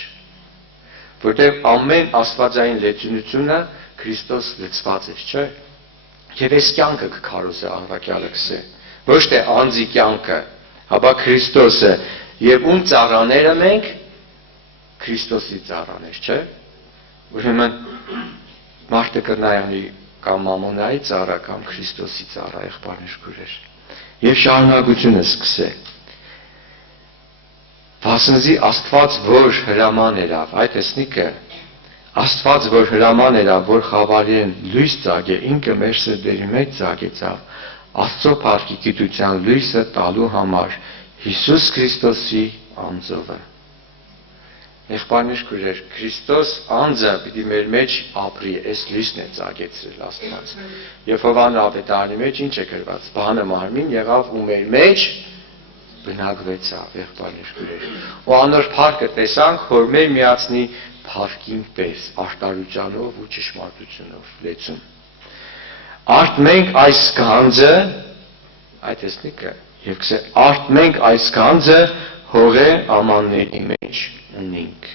որտեղ ամեն աստվածային լեցունությունը Քրիստոս լցված է, չէ՞։ Եվ այս կյանքը կքարոզե առաքյալը կսե, ոչ թե անձի կյանքը, հաբա Քրիստոսը, եւ ում ծառաները մենք Քրիստոսի ծառաներ, չէ՞։ Ուրեմն մարդը կնայանի կամ մամոնայի ծառա կամ Քրիստոսի ծառա, եղբայրներ քույրեր։ Եվ շարունակությունը սկսե։ Վասնզի Աստված որ հրաման երավ, այդ տեսնիկը, Աստված որ հրաման երավ, որ խավարին լույս ծագե, ինքը մեր սրտերի մեջ ծագեցավ, Աստծո փառքի գիտության լույսը տալու համար Հիսուս Քրիստոսի անձովը։ Եղբայրներ քույրեր, Քրիստոս անձը պիտի մեր մեջ ապրի, այս լույսն է ծագեցրել Աստված։ Եվ Հովհաննես ավետարանի մեջ ինչ է գրված, բանը մարմին եղավ ու մեր մեջ բնակվեցավ, եղբայրներ քույրեր։ Ու անոր փառքը տեսանք, որ մեր միացնի փառքին պես, արտարությանով ու ճշմարտությունով լեցուն։ Արդ մենք այս գանձը, այդ տեսնիկը, եւ կսե, արդ մենք այս գանձը հողե ամանների մեջ ունենք։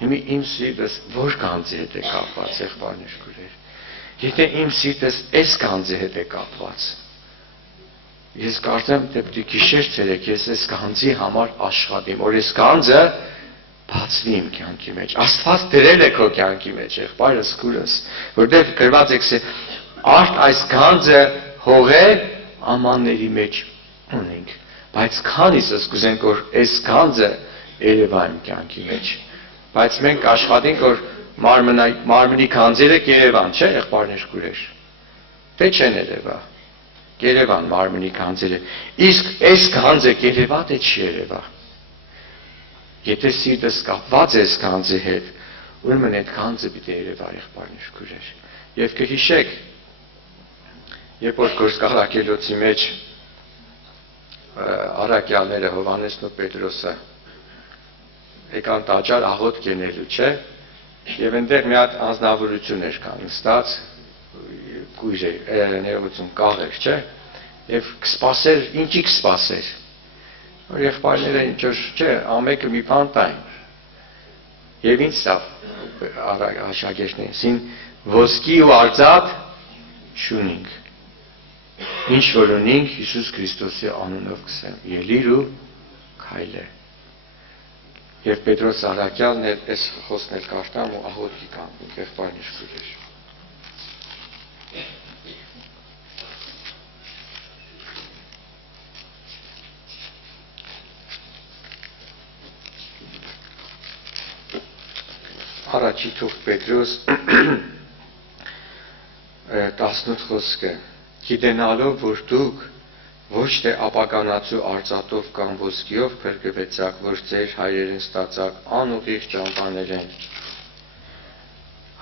Հիմա իմ սիրտս որ գանձի հետ է կապված, եղբայրներ քույրեր։ Եթե իմ սիրտս այս գանձի հետ է կապված, ես կարծեմ դեպի գիշեր ցերեկ ես այս գանձի համար աշխատիմ, որ այս գանձը բացվի իմ կյանքի մեջ։ Աստված դրել է քո կյանքի մեջ, եղբայրս, քուրս, որտեղ գրված է արդ այս գանձը հողեր ամանների մեջ ունենք, բայց քանիսս կուզենք որ այս գանձը երևա իմ կյանքի մեջ, բայց մենք աշխատենք որ մարմնի գանձերը կերևան, չէ, եղբայրներ, քուրեր, թե չեն երևա, կերևան մարմնի գանձերը, իսկ այս գանձը կերևա, թե չի երևա։ Եթե սիրտս կապված է այս գանձի հետ, ուրեմն այդ գանձը պիտի երևա, եղբայրներ, քուրեր։ Եվ կհիշեք, երբ որ Գործկաղաքելոցի մեջ առաքյալները Հովհաննեսն ու Պետրոսը եկան տաճար աղոթք կենելու, չէ՞, եւ այնտեղ մի հատ անձնավորություն էր կան նստած, կույր էր, ներողություն, կաղ էր, չէ՞, եւ կսպասեր, ինչի կսպասեր։ Որ եղբայրները ինչ որ, չէ, ամեկը մի բան տային։ Եվ ինչ սա աշակերտներին, ոսկի ու արծաթ չունենք։ Ինչ որ ունենք Հիսուս Քրիստոսի անունով կսեմ, ելիր ու քայլե։ Եվ Պետրոս առաքյալն այս խոսքն էլ կարդամ ու աղոթքի կանգնում, եղբայրներ, քուրեր։ Առաջի թուղթ Պետրոս 18 խոսքը գիտենալով որ դուք ոչ թե ապականացու արծաթով կամ ոսկիով փրկվեցաք, որ ձեր հայրերեն ստացաք անուղիղ ճամփաներեն,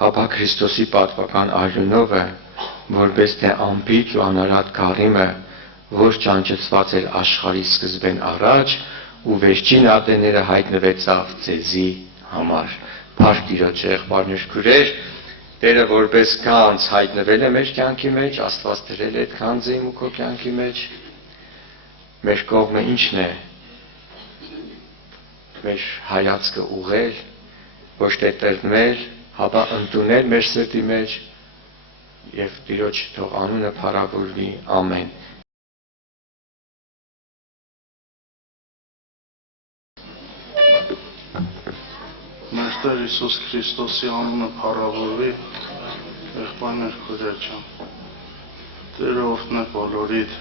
հապա Քրիստոսի պատվական արյունով է, որպես թե ամպիչ ու անարատ գառիմը, որ ճանճեցված էր աշխարհի սկզբեն առաջ, ու վերջին ատեները հայտնվեցավ ձեզի համար։ Փառք Տիրոջ, եղբայրներ, քուրեր, Տերը որպես գանձ հայտնվել է մեր կյանքի մեջ, Աստված դրել է այդ գանձը իմ ու քո կյանքի մեջ։ Մեր կողմը ի՞նչն է։ Մեր հայացքը ուղղել, ոչ թե տրտմել, հապա ընդունել մեր սրտի մեջ եւ Տիրոջ թող անունը փառավորվի, ամեն։ Մեր Տեր Հիսուս Քրիստոսի անունը փառավորվի, եղբայրներ, քուրեր ջան։ Տերը օրհնե բոլորիդ։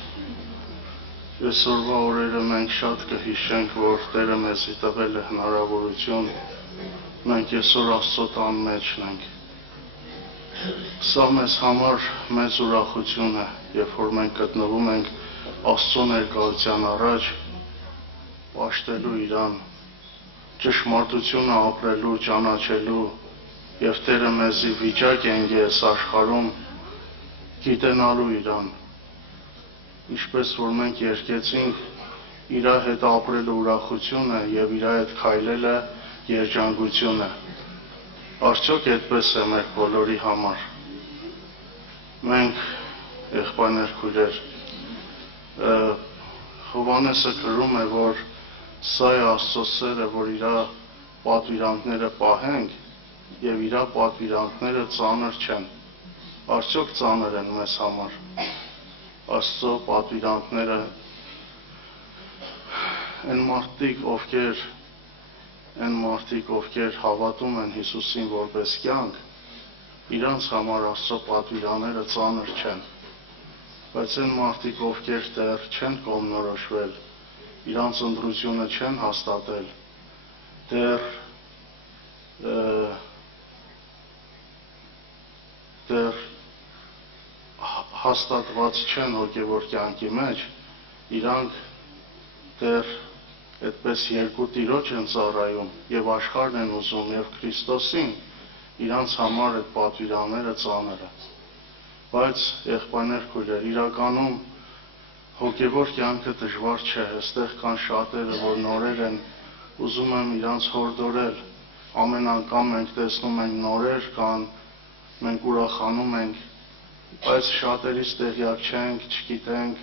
Այսօրվա օրերը մենք շատ կհիշենք, որ Տերը մեզի տվել է հնարավորություն, մենք այսօր Աստծո տան մեջն ենք։ Սա մեզ համար մեծ ուրախություն է, երբ որ մենք գտնվում ենք Աստծո ներկայության առաջ, պաշտելու իրան, ճշմարտությունը ապրելու, ճանաչելու եւ Տերը մեզի վիճակ ենք այս աշխարհում գիտենալու իրան, ինչպես որ մենք երկեցինք իր հետ ապրելու ուրախությունը եւ իր հետ քայլելը երջանկությունը։ Արդյոք այդպես է մեր բոլորի համար։ Մենք եղբայրներ, քույրեր, Հովհաննեսը գրում է, որ սա է Աստծո սերը, որ իր պատվիրանքները պահենք եւ իր պատվիրանքները ծանր չեն։ Արդյոք ծանր են մեզ համար։ Աստծո պատվիրանքները այն մարդիկ, ովքեր հավատում են Հիսուսին որպես կյանք, իրանց համար Աստծո պատվիրանները ծանր չեն։ Բայց այն մարդիկ, ովքեր դեռ չեն կողմնորոշվել, իրանց ընտրությունը չեն հաստատել, դեռ հաստատված չեն հոգևոր կյանքի մեջ, իրանք դեռ այդպես երկու Տիրոջ են ծառայում եւ աշխարհն են ուզում եւ Քրիստոսին, իրանց համար այդ պատվիրանները ծանր են։ Բայց եղբայրներ, քույրեր, իրականում հոգևոր կյանքը դժվար չէ, այստեղ կան շատերը, որ նորեր են, ուզում եմ իրանց հորդորել, ամեն անգամ մենք տեսնում ենք նորեր կան, մենք ուրախանում ենք, բայց շատերից տեղյակ չենք, չգիտենք,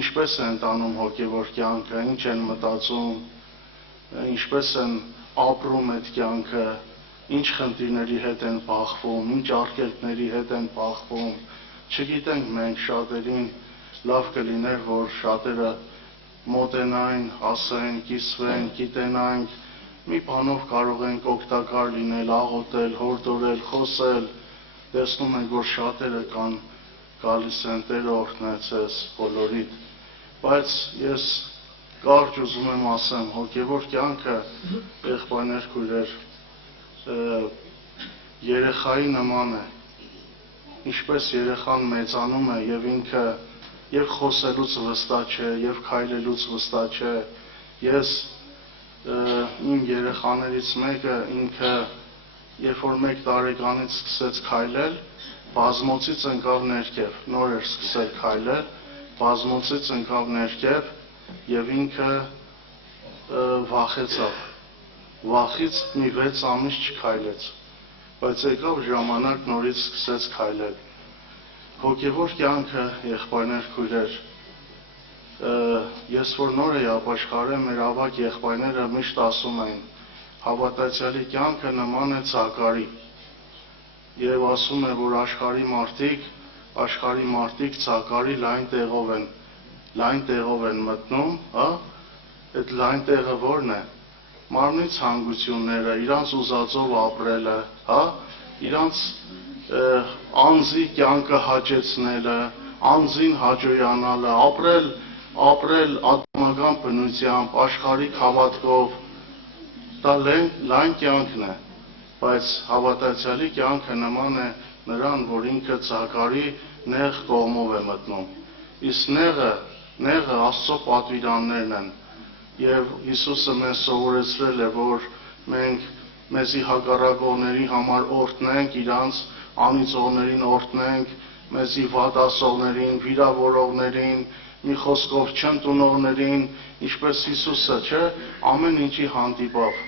ինչպես է ընտանում հոգևոր կյանքը, ինչ են մտածում, ինչպես են ապրում այդ կյանքը, ինչ խնդիրների հետ են բախվում, ինչ արգելքների հետ են բախվում, չգիտենք մենք շատերին լավ կլիներ, որ շատերը մոտենային, ասեն, կիսվեն, գիտենանք, մի բանով կարող ենք օգտակար լինել, աղոթել, հորդորել, խոսել, տեսնում ենք, որ շատերը կան գալիս են Տերը օրհնեցես բոլորիդ, բայց ես կարճ ուզում եմ ասեմ, հոգևոր կյանքը եղբայրներ քույրեր երեխայի նման է, ինչպես երեխան մեծանում է եւ ինքը եւ խոսելուց վստահ չէ, եւ քայլելուց վստահ չէ, ես իմ երեխաներից մեկը ինքը երբ որ 1 տարեկանից սկսեց քայլել, բազմոցից ընկավ ներքև, նոր էր սկսել քայլել, բազմոցից ընկավ ներքև եւ ինքը վախեցավ, վախից մի 6 ամիս չքայլեց, բայց եկավ ժամանակ նորից սկսեց քայլել, հոգևոր կյանքը եղբայրներ քույրեր, ես որ նոր էի ապաշխարել, մեր ավագ եղբայրները միշտ ասում էին, հավատացյալի կյանքը նման է ցակարի, եւ ասում է, որ աշխարհի մարդիկ ցակարի լայն տեղով են մտնում, հա, այդ լայն տեղը որն է, մարմնի ցանկությունները, իրանց ուզածով ապրելը, հա, իրանց անձի կյանքը հաճեցնելը, անձին հաճոյանալը, ապրել ատամական բնությամբ, աշխարհիկ հավատքով, դա լայն կյանքն է, բայց հավատացյալի կյանքը նման է նրան, որ ինքը ցակարի նեղ կողմով է մտնում, իսկ նեղը Աստծո պատվիրաններն են, եւ Հիսուսը մեզ սովորեցրել է, որ մենք մեզի հակառակողների համար օրհնենք, իրանց անիծողներին օրհնենք, մեզի վատ ասողներին, վիրավորողներին, մի խոսքով չընդունողներին, ինչպես Հիսուսը, չէ, ամեն ինչի հանդիպավ,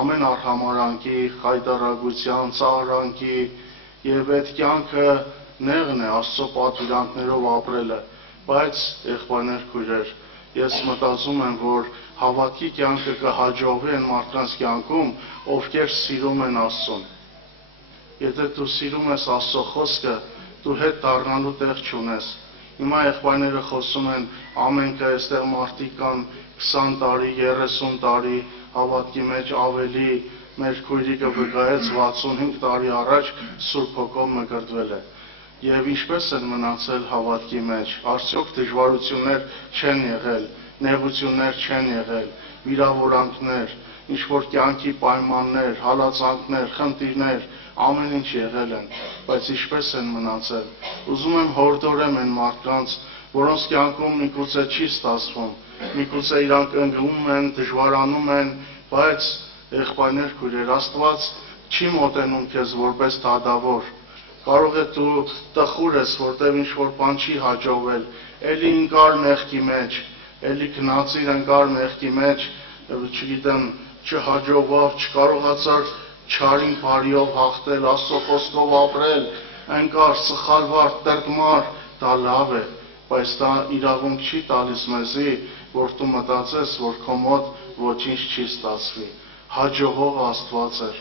ամեն արհամարանքի, խայտարակության, ծաղրանքի, եւ այդ կյանքը նեղն է Աստծո պատվիրանքներով ապրելը, բայց եղբայրներ քույրեր, ես մտածում եմ, որ հավատքի կյանքը կհաջողվի այն մարդկանց կյանքում, ովքեր սիրում են Աստծուն։ Եթե դու սիրում ես Աստծո խոսքը, դու հետ դառնալու տեղ չունես։ Հիմա եղբայրները խոսում են, ամենքը այստեղ մարդիկ կան 20 տարի, 30 տարի, հավատքի մեջ ավելի, մեր քույրիկը վկայեց 65 տարի առաջ Սուրբ Հոգով մկրտվել է։ Եվ ինչպես են մնացել հավատքի մեջ, արդյոք դժվարություններ չեն եղել, նեղություններ չեն եղել, վիրավորանքներ, ինչ-որ կյանքի պայմաններ, հալածանքներ, խնդիրներ, ամեն ինչ եղել են, բայց ինչպես են մնացել։ Ուզում եմ հորդորեմ այն մարդկանց, որոնց կյանքում միգուցե չի ստացվում, միգուցե իրանք ընկնում են, դժվարանում են, բայց եղբայրներ քույրեր, Աստված չի մոտենում քեզ որպես դադավոր։ Կարող է դու տխուր ես, որտեղ ինչ-որ բան չի հաջողվել, էլի ընկար մեղքի մեջ, էլի գնացիր ընկար մեղքի մեջ, չգիտեմ, չհաջողվավ, չկարողացար չարին բարիով հաղթել, Աստծո խոսքով ապրել, ընկար, սխալվար, տրտմար, դա լավ է, բայց դա իրավունք չի տալիս մեզի, որ դու մտածես, որ քո մոտ ոչինչ չի ստացվի։ Հաջողողը Աստված էր։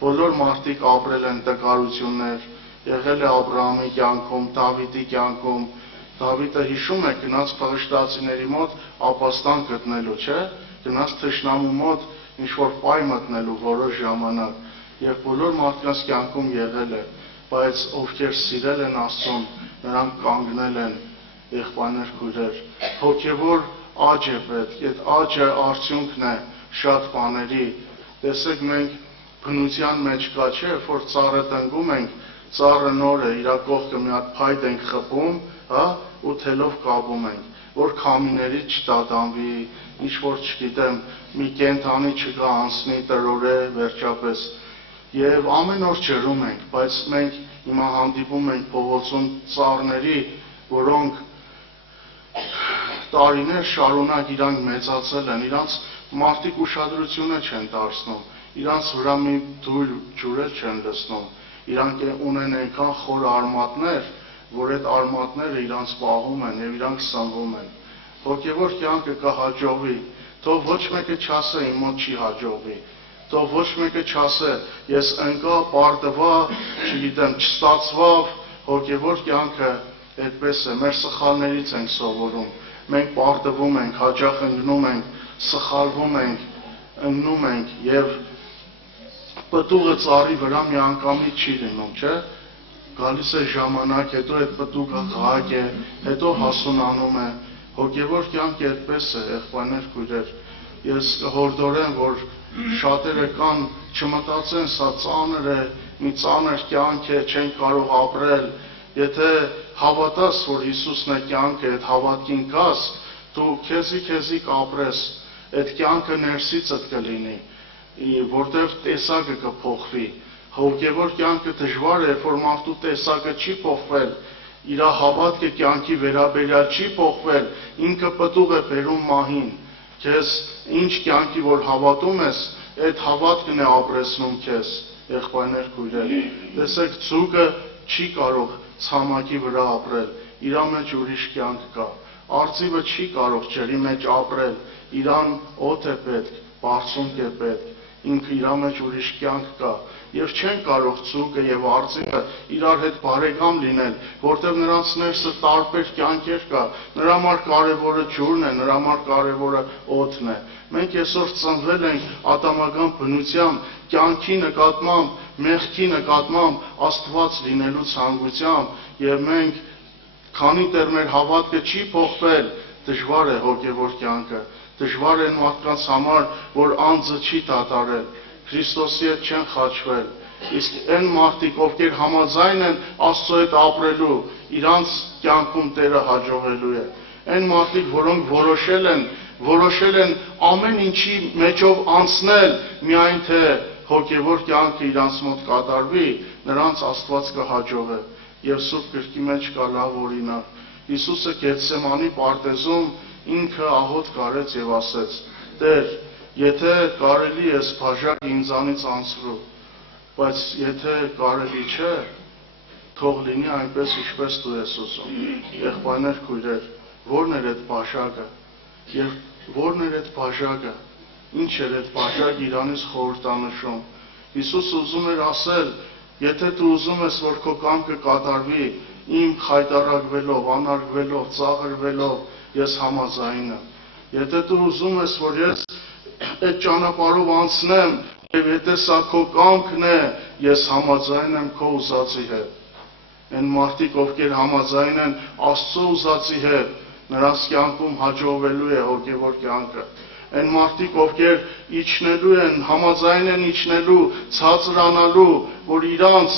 Բոլոր մարդիկ ապրել են տկարություններ, եղել է Աբրահամի կյանքում, Դավիթի կյանքում։ Դավիթը հիշում է գնաց փղշտացիների մոտ ապաստան գտնելու, չէ՞, գնաց թշնամու մոտ ինչ-որ պայ մտնելու որոշ ժամանակ, եւ բոլոր մարդկանց կյանքում եղել է, բայց ովքեր սիրել են Աստծուն, նրանք կանգնել են, եղբայրներ քույրեր, հոգևոր աճ է պետք, այդ աճը արդյունքն է շատ բաների։ Տեսեք, մենք բնության մեջ կա, չէ, որ ծառը տնկում ենք, ծառը նոր է, իր կողքը մի հատ փայտ ենք խփում, հա, ու թելով կապում ենք, որ քամիներից չտատանվի, ինչ որ չգիտեմ, մի կենդանի չկա անցնի տրորե վերջապես։ Եվ ամեն օր ջրում ենք, բայց մենք հիմա հանդիպում ենք փողոցում ծառների, որոնք տարիներ շարունակ իրանք մեծացել են, իրանց մարդիկ ուշադրությունը չեն դարձնում, իրանց վրա մի դույլ ջուր չեն լցնում, իրանք ունեն այնքան խոր արմատներ, որ այդ արմատները իրանց պահում են եւ իրանք սնվում են։ Հոգևոր կյանքը կհաջողվի, թող ոչ մեկը չասե իմ մոտ չի հաջողվի, թող ոչ մեկը չասե, ես ընկա, պարտվա, չգիտեմ, չստացվավ, հոգևոր կյանքը այդպես է, մեր սխալներից ենք սովորում, մենք պարտվում ենք, հաճախ ընկնում ենք, սխալվում ենք, ընկնում ենք եւ պտուղը ծառի վրա մի անգամից չի լինում, չէ՞։ Գալիս է ժամանակ, հետո այդ պտուղը ղակ է, հետո հասունանում է։ Հոգևոր կյանքը այդպես է, եղբայրներ, քույրեր։ Ես հորդորեմ, որ շատերը կան, չմտածեն, սա ծանր է, մի ծանր կյանք է, չեն կարող ապրել։ Եթե հավատաս, որ Հիսուսն է կյանքը, այդ հավատքին գաս, դու քեզի կապրես, այդ կյանքը ներսիցդ կլինի, որտեղ տեսակը կփոխվի։ Հոգևոր կյանքը դժվար է, որ մարդու տեսակը չի փոխվել, իր հավատքը կյանքի վերաբերյալ չի փոխվել, ինքը պտուղ է բերում մահին։ Քեզ ինչ կյանքի որ հավատում ես, այդ հավատքն է ապրեցնում քեզ, եղբայրներ, քույրեր։ Տեսեք, ձուկը չի կարող ցամաքի վրա ապրել, իր մեջ ուրիշ կյանք կա։ Արծիվը չի կարող ջրի մեջ ապրել, իրան օդ է պետք, բարձունք է պետք, ինքը իր մեջ ուրիշ կյանք կա։ Եվ չեն կարող ձուկը եւ արծիվը իրար հետ բարեկամ լինել, որտեղ նրանց ներսը տարբեր կյանքեր կա, նրա համար կարևորը ջուրն է, նրա համար կարևորը օդն է։ Մենք այսօր ծնվել ենք ատամական բնությամբ, կյանքի նկատմամբ, մեղքի նկատմամբ Աստված լինելու ցանկությամբ եւ մենք քանի դեռ մեր հավատքը չի փոխվել, դժվար է հոգևոր կյանքը, դժվար է մարդկանց համար, որ անձը չի դատարել, Քրիստոսի հետ չեն խաչվել, իսկ այն մարդիկ, ովքեր համաձայն են Աստծո հետ ապրելու, իրանց կյանքում Տերը հաջողելու է։ Այն մարդիկ, որոնք որոշել են ամեն ինչի մեջով անցնել, միայն թե հոգևոր կյանքը իրանց մոտ կատարվի, նրանց Աստված կհաջողի։ Եվ Սուրբ Գրքի մեջ կա լավ օրինակ։ Հիսուսը Գեթսեմանի պարտեզում ինքը աղոթ կարեց եւ ասեց. Տեր, եթե կարելի է բաժակ ինձանից անցրու, բայց եթե կարելի չէ, թող լինի այնպես, ինչպես դու ես ուզում։ Եղբայրներ, քույրեր, ո՞րն էր այդ բաժակը։ Եվ ո՞րն էր այդ բաժակը։ Ինչ էր այդ բաժակը իրանից խորհրդանշում։ Հիսուսը ուզում էր ասել, եթե դու ուզում ես, որ քո կամքը կատարվի, իմ խայտարակվելով, անարգվելով, ծաղրվելով, ես համաձայն եմ։ Եթե դու ուզում ես, որ ես այդ ճանապարհով անցնեմ, եւ եթե սա քո կամքն է, ես համաձայն եմ քո ուզածի հետ։ Այն մարդիկ, ովքեր համաձայն են Աստծո ուզածի հետ, նրանց կյանքում հաջողվելու է հոգևոր կյանքը։ Այն մարդիկ, ովքեր իջնելու են, համաձայն են իջնելու, ցածրանալու, որ իրանց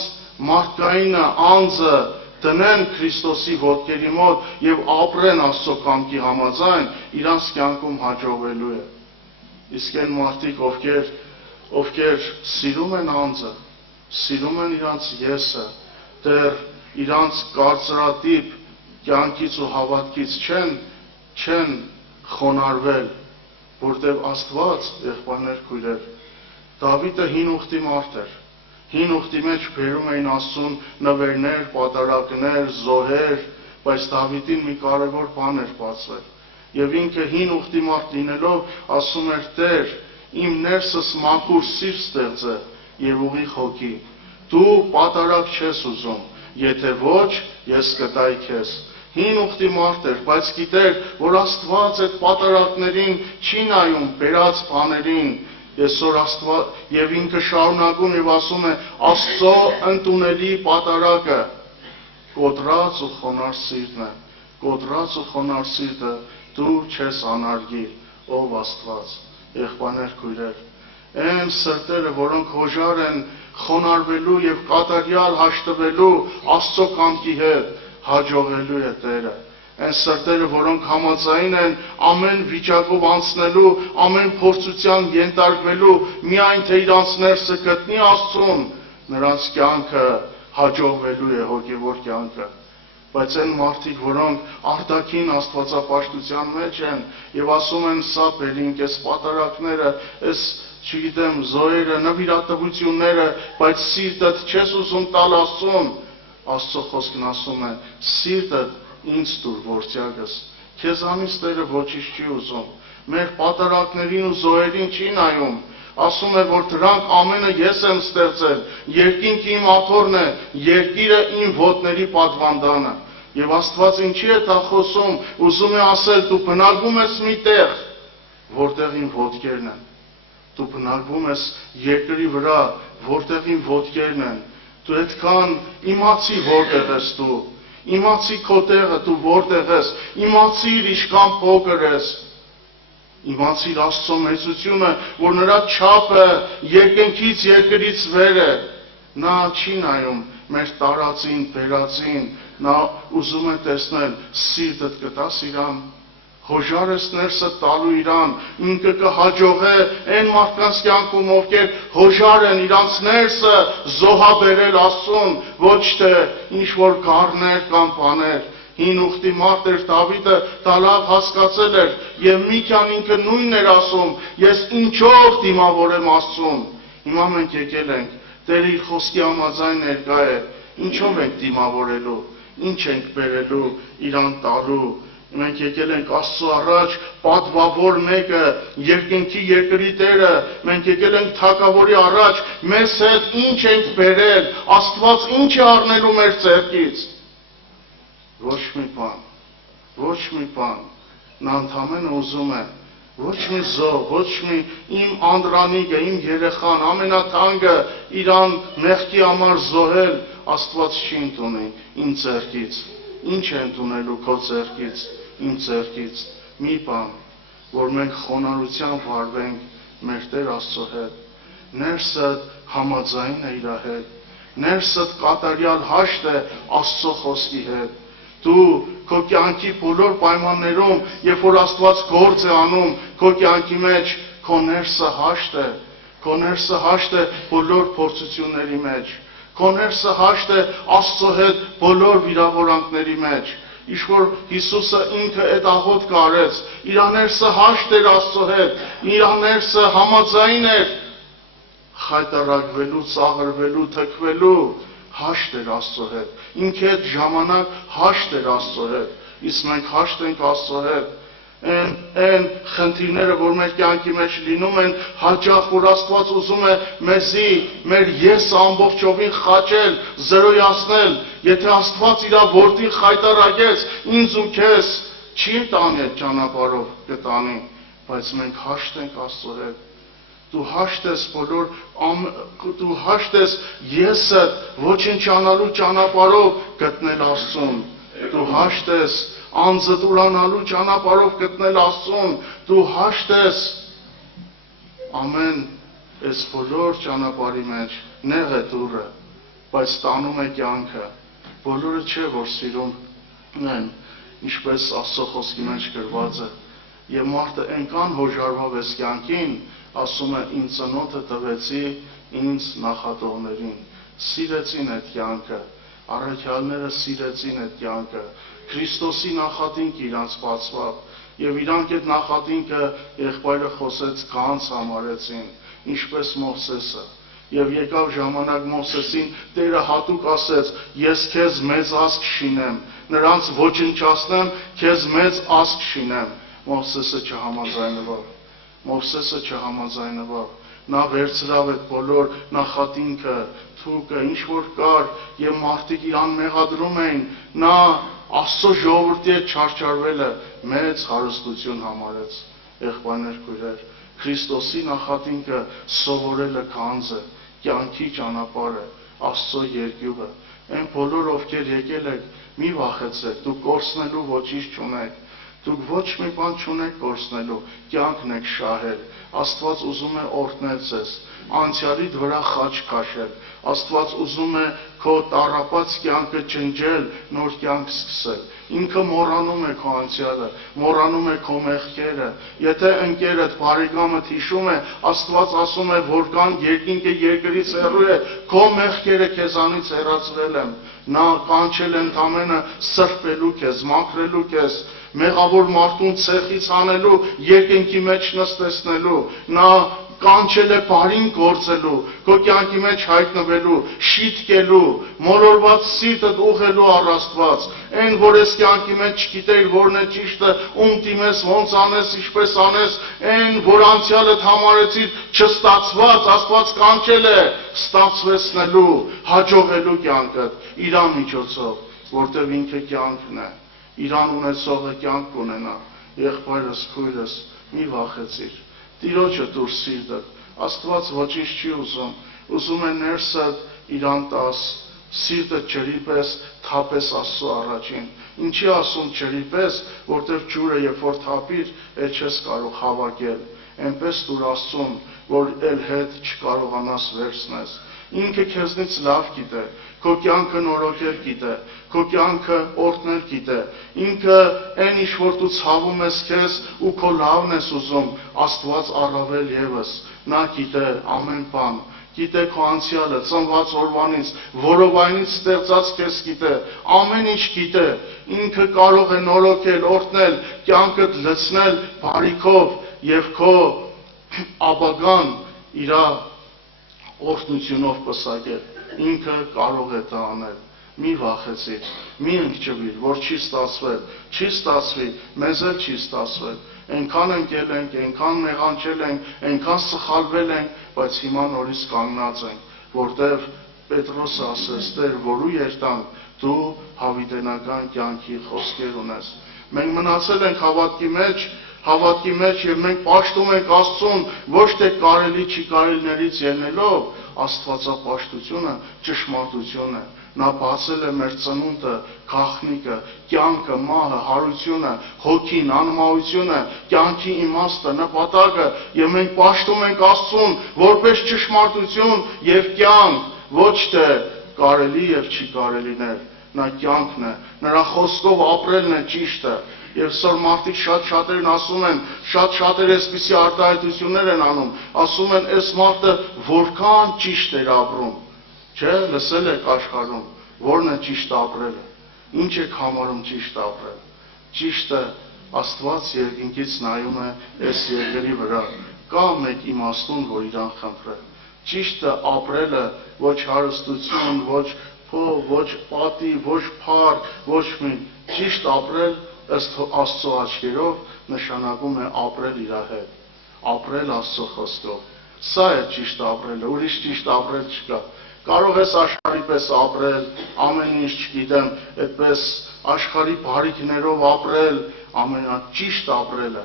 մարդկայինը, անձը դնեն Քրիստոսի ոտքերի մոտ եւ ապրեն Աստծո կամքի համաձայն, իրանց կյանքում հաջողվելու է։ Իսկ այն մարդիկ, ովքեր սիրում են անձը, սիրում են իրանց եսը, դեռ իրանց կարծրատիպ կյանքից ու հավատքից չեն խոնարհվել, որտեղ Աստված, եղբայրներ, քույրեր, Դավիթը հին ուխտի մարդ էր։ Հին ուխտի մեջ բերում էին Աստծուն նվերներ, պատարակներ, զոհեր, բայց Դավիթին մի կարևոր բան էր բացվել։ Եվ ինքը հին ուխտի մարդ լինելով ասում էր. Տեր, իմ ներսս մաքուր սիրտ ստեղծե եւ ուղիղ հոգի։ Դու պատարակ չես ուզում, եթե ոչ, ես կտայի քեզ։ Հին ուխտի մարդ էր, բայց գիտեր, որ Աստված այդ պատարակներին չի նայում բերած բաներին։ Այսօր Աստված եւ ինքը շարունակում եւ ասում է. Աստծո ընդունելի պատարակը կոտրած ու խոնարհ սիրտն է։ Կոտրած ու խոնարհ սիրտը դու չես անարգի, ով Աստված։ Եղբայրներ, քույրեր, այն սրտերը, որոնք հոժար են խոնարհվելու եւ կատարյալ հաշտվելու Աստծո կամքի հետ, հաջողելու է Տերը։ Այն սրտերը, որոնք համաձայն են ամեն վիճակով անցնելու, ամեն փորձության ենթարկվելու, միայն թե իրանց ներսը գտնի Աստծուն, նրանց կյանքը հաջողվելու է, հոգևոր կյանքը։ Բայց այն մարդիկ, որոնք արտաքին աստվածապաշտության մեջ են եւ ասում են սա բերինք, այս պատարակները, այս չգիտեմ, զոհերը, նվիրատվությունները, բայց սիրտդ չես ուզում տալ Աստծուն, Աստծո խոսքն ասում է. սիրտդ ինձ տուր, որդյակս, քեզանից Տերը ոչինչ չի ուզում, մեր պատարակներին ու զոհերին չի նայում, ասում է, որ դրանք ամենը ես եմ ստեղծել, երկինքը իմ աթոռն է, երկիրը իմ ոտների պատվանդանը։ Եվ Աստված ինչի է դա խոսում, ուզում է ասել, դու բնակվում ես մի տեղ, որտեղ իմ ոտքերն են։ Դու բնակվում ես երկրի վրա, որտեղ իմ ոտքերն են։ Դու այդքան իմացի որտեղ ես դու, իմացի քո տեղը դու որտեղ ես, իմացիր ինչքան փոքր ես, իմացիր Աստծո մեծությունը, որ նրա չափը երկնքից երկրից վեր է։ Նա չի նայում մեր տարածին, բերածին, նա ուզում է տեսնել սիրտդ կտաս իրան, հոժարս ներսը տալու իրան, ինքը կհաջողե այն մարդկանց կյանքում, ովքեր հոժար են իրանց ներսը զոհաբերել Աստծուն, ոչ թե ինչ-որ գառներ կամ բաներ։ Հին ուխտի մարդ էր Դավիթը, դա լավ հասկացել էր, և մի քան ինքը նույնն էր ասում, ես ինչով դիմավորեմ Աստծուն։ Հիմա մենք եկել ենք, Տերը իր խոսքի համաձայն ներկա է, ինչով ենք դիմավորելու, ինչ ենք բերելու, իրան տալու։ Մենք եկել ենք Աստծո առաջ, պատվավոր մեկը, երկնքի երկրի Տերը, մենք եկել ենք թագավորի առաջ, մեզ հետ ինչ ենք բերել, Աստված ինչ է առնելու մեր ձեռքից։ Ոչ մի բան, ոչ մի բան, նա ընդամենը ուզում է, ոչ մի զոհ, ոչ մի իմ անդրանիկը, իմ երեխան, ամենաթանկը իրան մեղքի համար զոհել, Աստված չի ընդունի իմ ձեռքից։ Ինչ է ընդունելու քո ձեռքից, իմ ձեռքից։ Մի բան, որ մենք խոնարհությամբ վարվենք մեր Տեր Աստծո հետ, ներսդ համաձայն է իր հետ, ներսդ կատարյալ հաշտ է Աստծո խոսքի հետ։ Դու քո կյանքի բոլոր պայմաններում, երբ որ Աստված գործ է անում, քո կյանքի մեջ քո ներսը հաշտ է, քո ներսը հաշտ է բոլոր փորձությունների մեջ, քո ներսը հաշտ է Աստծո հետ բոլոր վիրավորանքների մեջ։ Ինչ որ Հիսուսը ինքը այդ աղոտ կարեց, իր ներսը հաշտ էր Աստծո հետ, իր ներսը համաձայն էր խայտարակվելու, ծաղրվելու, թքվելու, հաշտ էր Աստծո հետ, ինքը այդ ժամանակ հաշտ էր Աստծո հետ, իսկ մենք հաշտ ենք Աստծո հետ, այն խնդիրները, որ մեր կյանքի մեջ լինում են, հաճախ որ Աստված ուզում է մեզի, մեր եսը ամբողջովին խաչել, զրոյացնել, եթե Աստված իր որդին խայտարակեց, ինձ ու քեզ չի տանի այդ ճանապարհով կտանի, բայց մենք հաշտ ենք Աստծո հետ։ Դու հաշտ ես բոլոր, դու հաշտ ես եսը ոչնչանալու ճանապարհով գտնել Աստծուն, դու հաշտ ես անձդ ուրանալու ճանապարհով գտնել Աստծուն, դու հաշտ ես ամեն այս բոլոր ճանապարհի մեջ նեղ է դուռը, բայց տանում է կյանքը, բոլորը չէ, որ սիրում են, ինչպես Աստծո խոսքի մեջ գրված է, և մարդը այնքան հոժարվավ այս կյանքին, ասում է ինձ ծնոտը տվեցի ինձ նախատողներին, սիրեցին այդ կյանքը, առաքյալները սիրեցին այդ կյանքը, Քրիստոսի նախատինքը իրանց բացվավ, և իրանք այդ նախատինքը եղբայրը խոսեց գանձ համարեցին, ինչպես Մովսեսը, և եկավ ժամանակ Մովսեսին, Տերը հատուկ ասեց, ես քեզ մեծ ազգ շինեմ, նրանց ոչնչացնեմ, քեզ մեծ ազգ շինեմ, Մովսեսը չհամաձայնվավ, նա վերցրավ այդ բոլոր նախատինքը, թուկը, ինչ որ կար, և մարդիկ իրան մեղադրում էին, նա Աստծո ժողովրդի հետ չարչարվելը մեծ հարստություն համարեց, եղբայրներ քույրեր, Քրիստոսի նախատինքը սովորելը գանձ է, կյանքի ճանապարհը, Աստծո երկյուղը, այն բոլոր ովքեր եկել եք, մի վախեցեք, դուք կորցնելու ոչինչ չունեք, դուք ոչ մի բան չունեք կորցնելու, կյանքն եք շահել, Աստված ուզում է օրհնել ձեզ, անցյալիդ վրա խաչ քաշել, Աստված ուզում է քո տառապած կյանքը ջնջել, նոր կյանք սկսել, ինքը մոռանում է քո անցյալը, մոռանում է քո մեղքերը, եթե ընկերդ, բարեկամդ հիշում է, Աստված ասում է, որքան երկինքը երկրից հեռու է, քո մեղքերը քեզանից հեռացրել եմ, նա կանչել է ընդամենը սրբելու քեզ, մաքրելու քեզ, մեղավոր մարդուն ցեխից հանելու, երկնքի մեջ նստեցնելու, նա կանչել է բարին գործելու, քո կյանքի մեջ հայտնվելու, շիտկելու, մոլորված սիրտդ ուղղելու առ Աստված, այն որ ես կյանքի մեջ չգիտեիր որն է ճիշտը, ում դիմես, ոնց անես, ինչպես անես, այն որ անցյալդ համարեցիր չստացված, Աստված կանչել է ստացվեցնելու, հաջողելու կյանքդ իրան միջոցով, որտեղ ինքը կյանքն է, իրան ունեցողը կյանք կունենա, եղբայրս, քույրս, մի վախեցիր, Տիրոջը դուր սիրտդ, Աստված ոչինչ չի ուզում է ներսդ իրան տաս, սիրտդ ջրի պես թափես Աստծո առաջին, ինչի ասում ջրի պես, որտեղ ջուրը երբ որ թափիր, էլ չես կարող հավաքել, այնպես դուր Աստծուն, որ էլ հետ չկարողանաս վերցնես, ինքը քեզնից լավ գիտե, քո կյանքը նորոգել գիտե, քո կյանքը օրհնել գիտե, ինքը այն ինչ որ դու ցավում ես քեզ ու քո լավն ես ուզում, Աստված առավել ևս, նա գիտե ամեն բան, գիտե քո անցյալը, ծնված օրվանից, որովայնից ստեղծած քեզ գիտե, ամեն ինչ գիտե, ինքը կարող է նորոգել, օրհնել, կյանքդ լցնել բարիքով եւ քո ապագան իր օրհնությունով պսակել, ինքը կարող է դա անել, մի վախեցիր, մի ընկճվիր, որ չի ստացվի, մեզ էլ չի ստացվել, այնքան ընկել ենք, այնքան մեղանչել ենք, այնքան սխալվել ենք, բայց հիմա նորից կանգնած ենք, որտեղ Պետրոսը ասեց, Տեր, որու երտանք, դու հավիտենական կյանքի խոսքեր ունես, մենք մնացել ենք հավատքի մեջ եւ մենք պաշտում ենք Աստծուն ոչ թե կարելի չի կարելիներից ելնելով, Աստվածապաշտությունը ճշմարտություն է, նա բացել է մեր ծնունդը, գաղտնիքը, կյանքը, մահը, հարությունը, հոգին, անմահությունը, կյանքի իմաստը, նպատակը եւ մենք պաշտում ենք Աստծուն որպես ճշմարտություն եւ կյանք, ոչ թե կարելի եւ չի կարելիներ, նա կյանքն է, նրա խոսքով ապրելն է ճիշտը Եվ սոր մարդիկ շատ-շատերն ասում են, շատ-շատեր այսպիսի արտահայտություններ են անում, ասում են, այս մարդը որքան ճիշտ էր ապրում, չէ, լսել եք աշխարհում, որն է ճիշտ ապրելը, ինչ եք համարում ճիշտ ապրել, ճիշտը Աստված երկինքից նայում է այս երկրի վրա, կա մեկ իմաստուն, որ իրան խնդրել, ճիշտը ապրելը ոչ հարստություն, ոչ փող, ոչ պատի, ոչ փառք, ոչ մի ճիշտ ապրել ըստ Աստծո աչքերով նշանակում է ապրել իր հետ, ապրել Աստծո խոսքով։ Սա է ճիշտ ապրելը, ուրիշ ճիշտ ապրել չկա։ Կարող ես աշխարհի պես ապրել, ամեն ինչ չգիտեմ, այդպես աշխարհի բարիքներով ապրել, ամենաճիշտ ապրելը,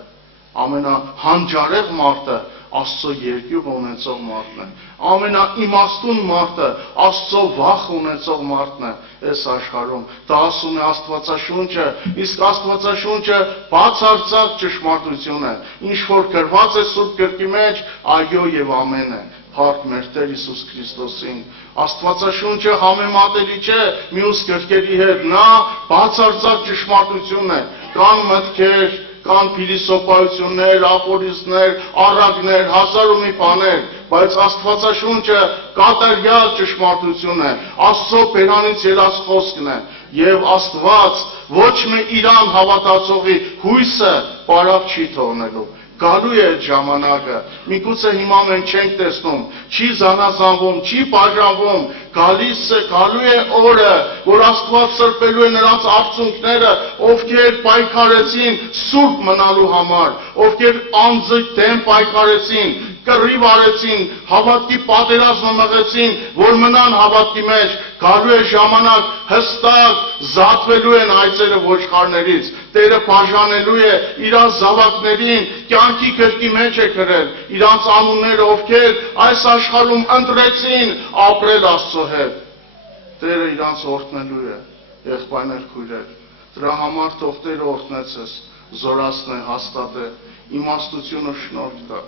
ամենահանջարեղ մարդը Աստծո երկյուղ ունեցող մարդն է, ամենաիմաստուն մարդը Աստծո վախ ունեցող մարդն է այս աշխարհում, դա ասում է Աստվածաշունչը, իսկ Աստվածաշունչը բացարձակ ճշմարտություն է, ինչ որ գրված է Սուրբ Գրքի մեջ, այո եւ ամեն է, փառք մեր Տեր Հիսուս Քրիստոսին, Աստվածաշունչը համեմատելի չէ մյուս գրքերի հետ, նա բացարձակ ճշմարտություն է, կան մտքեր, կան փիլիսոփայություններ, ապորիզմներ, առակներ, հազար ու մի բաներ, բայց Աստվածաշունչը կատարյալ ճշմարտություն է, Աստծո բերանից ելած խոսքն է, եւ Աստված ոչ մի իրան հավատացողի հույսը պարավ չի թողնելու։ Գալու է այդ ժամանակը, միգուցե հիմա մենք չենք տեսնում, չի զանազանվում, չի բաժանվում, գալու է օրը, որ Աստված սրբելու է նրանց արցունքները, ովքեր պայքարեցին սուրբ մնալու համար, ովքեր անձը դեմ պայքարեցին, կռիվ արեցին, հավատքի պատերազմը մղեցին, որ մնան հավատքի մեջ, գալու է ժամանակ հստակ զատվելու են այծերը ոչխարներից, Տերը բաժանելու է իրանց զավակներին, կյանքի գրքի մեջ է գրել, իրանց անունները, ովքեր այս աշխարհում ընտրեցին ապրել Աստծո հետ, Տերը իրանց օրհնելու է, եղբայրներ, քույրեր, դրա համար թող Տերը օրհնեցես, զորացնե, հաստատե, իմաստությունը շնորհ տա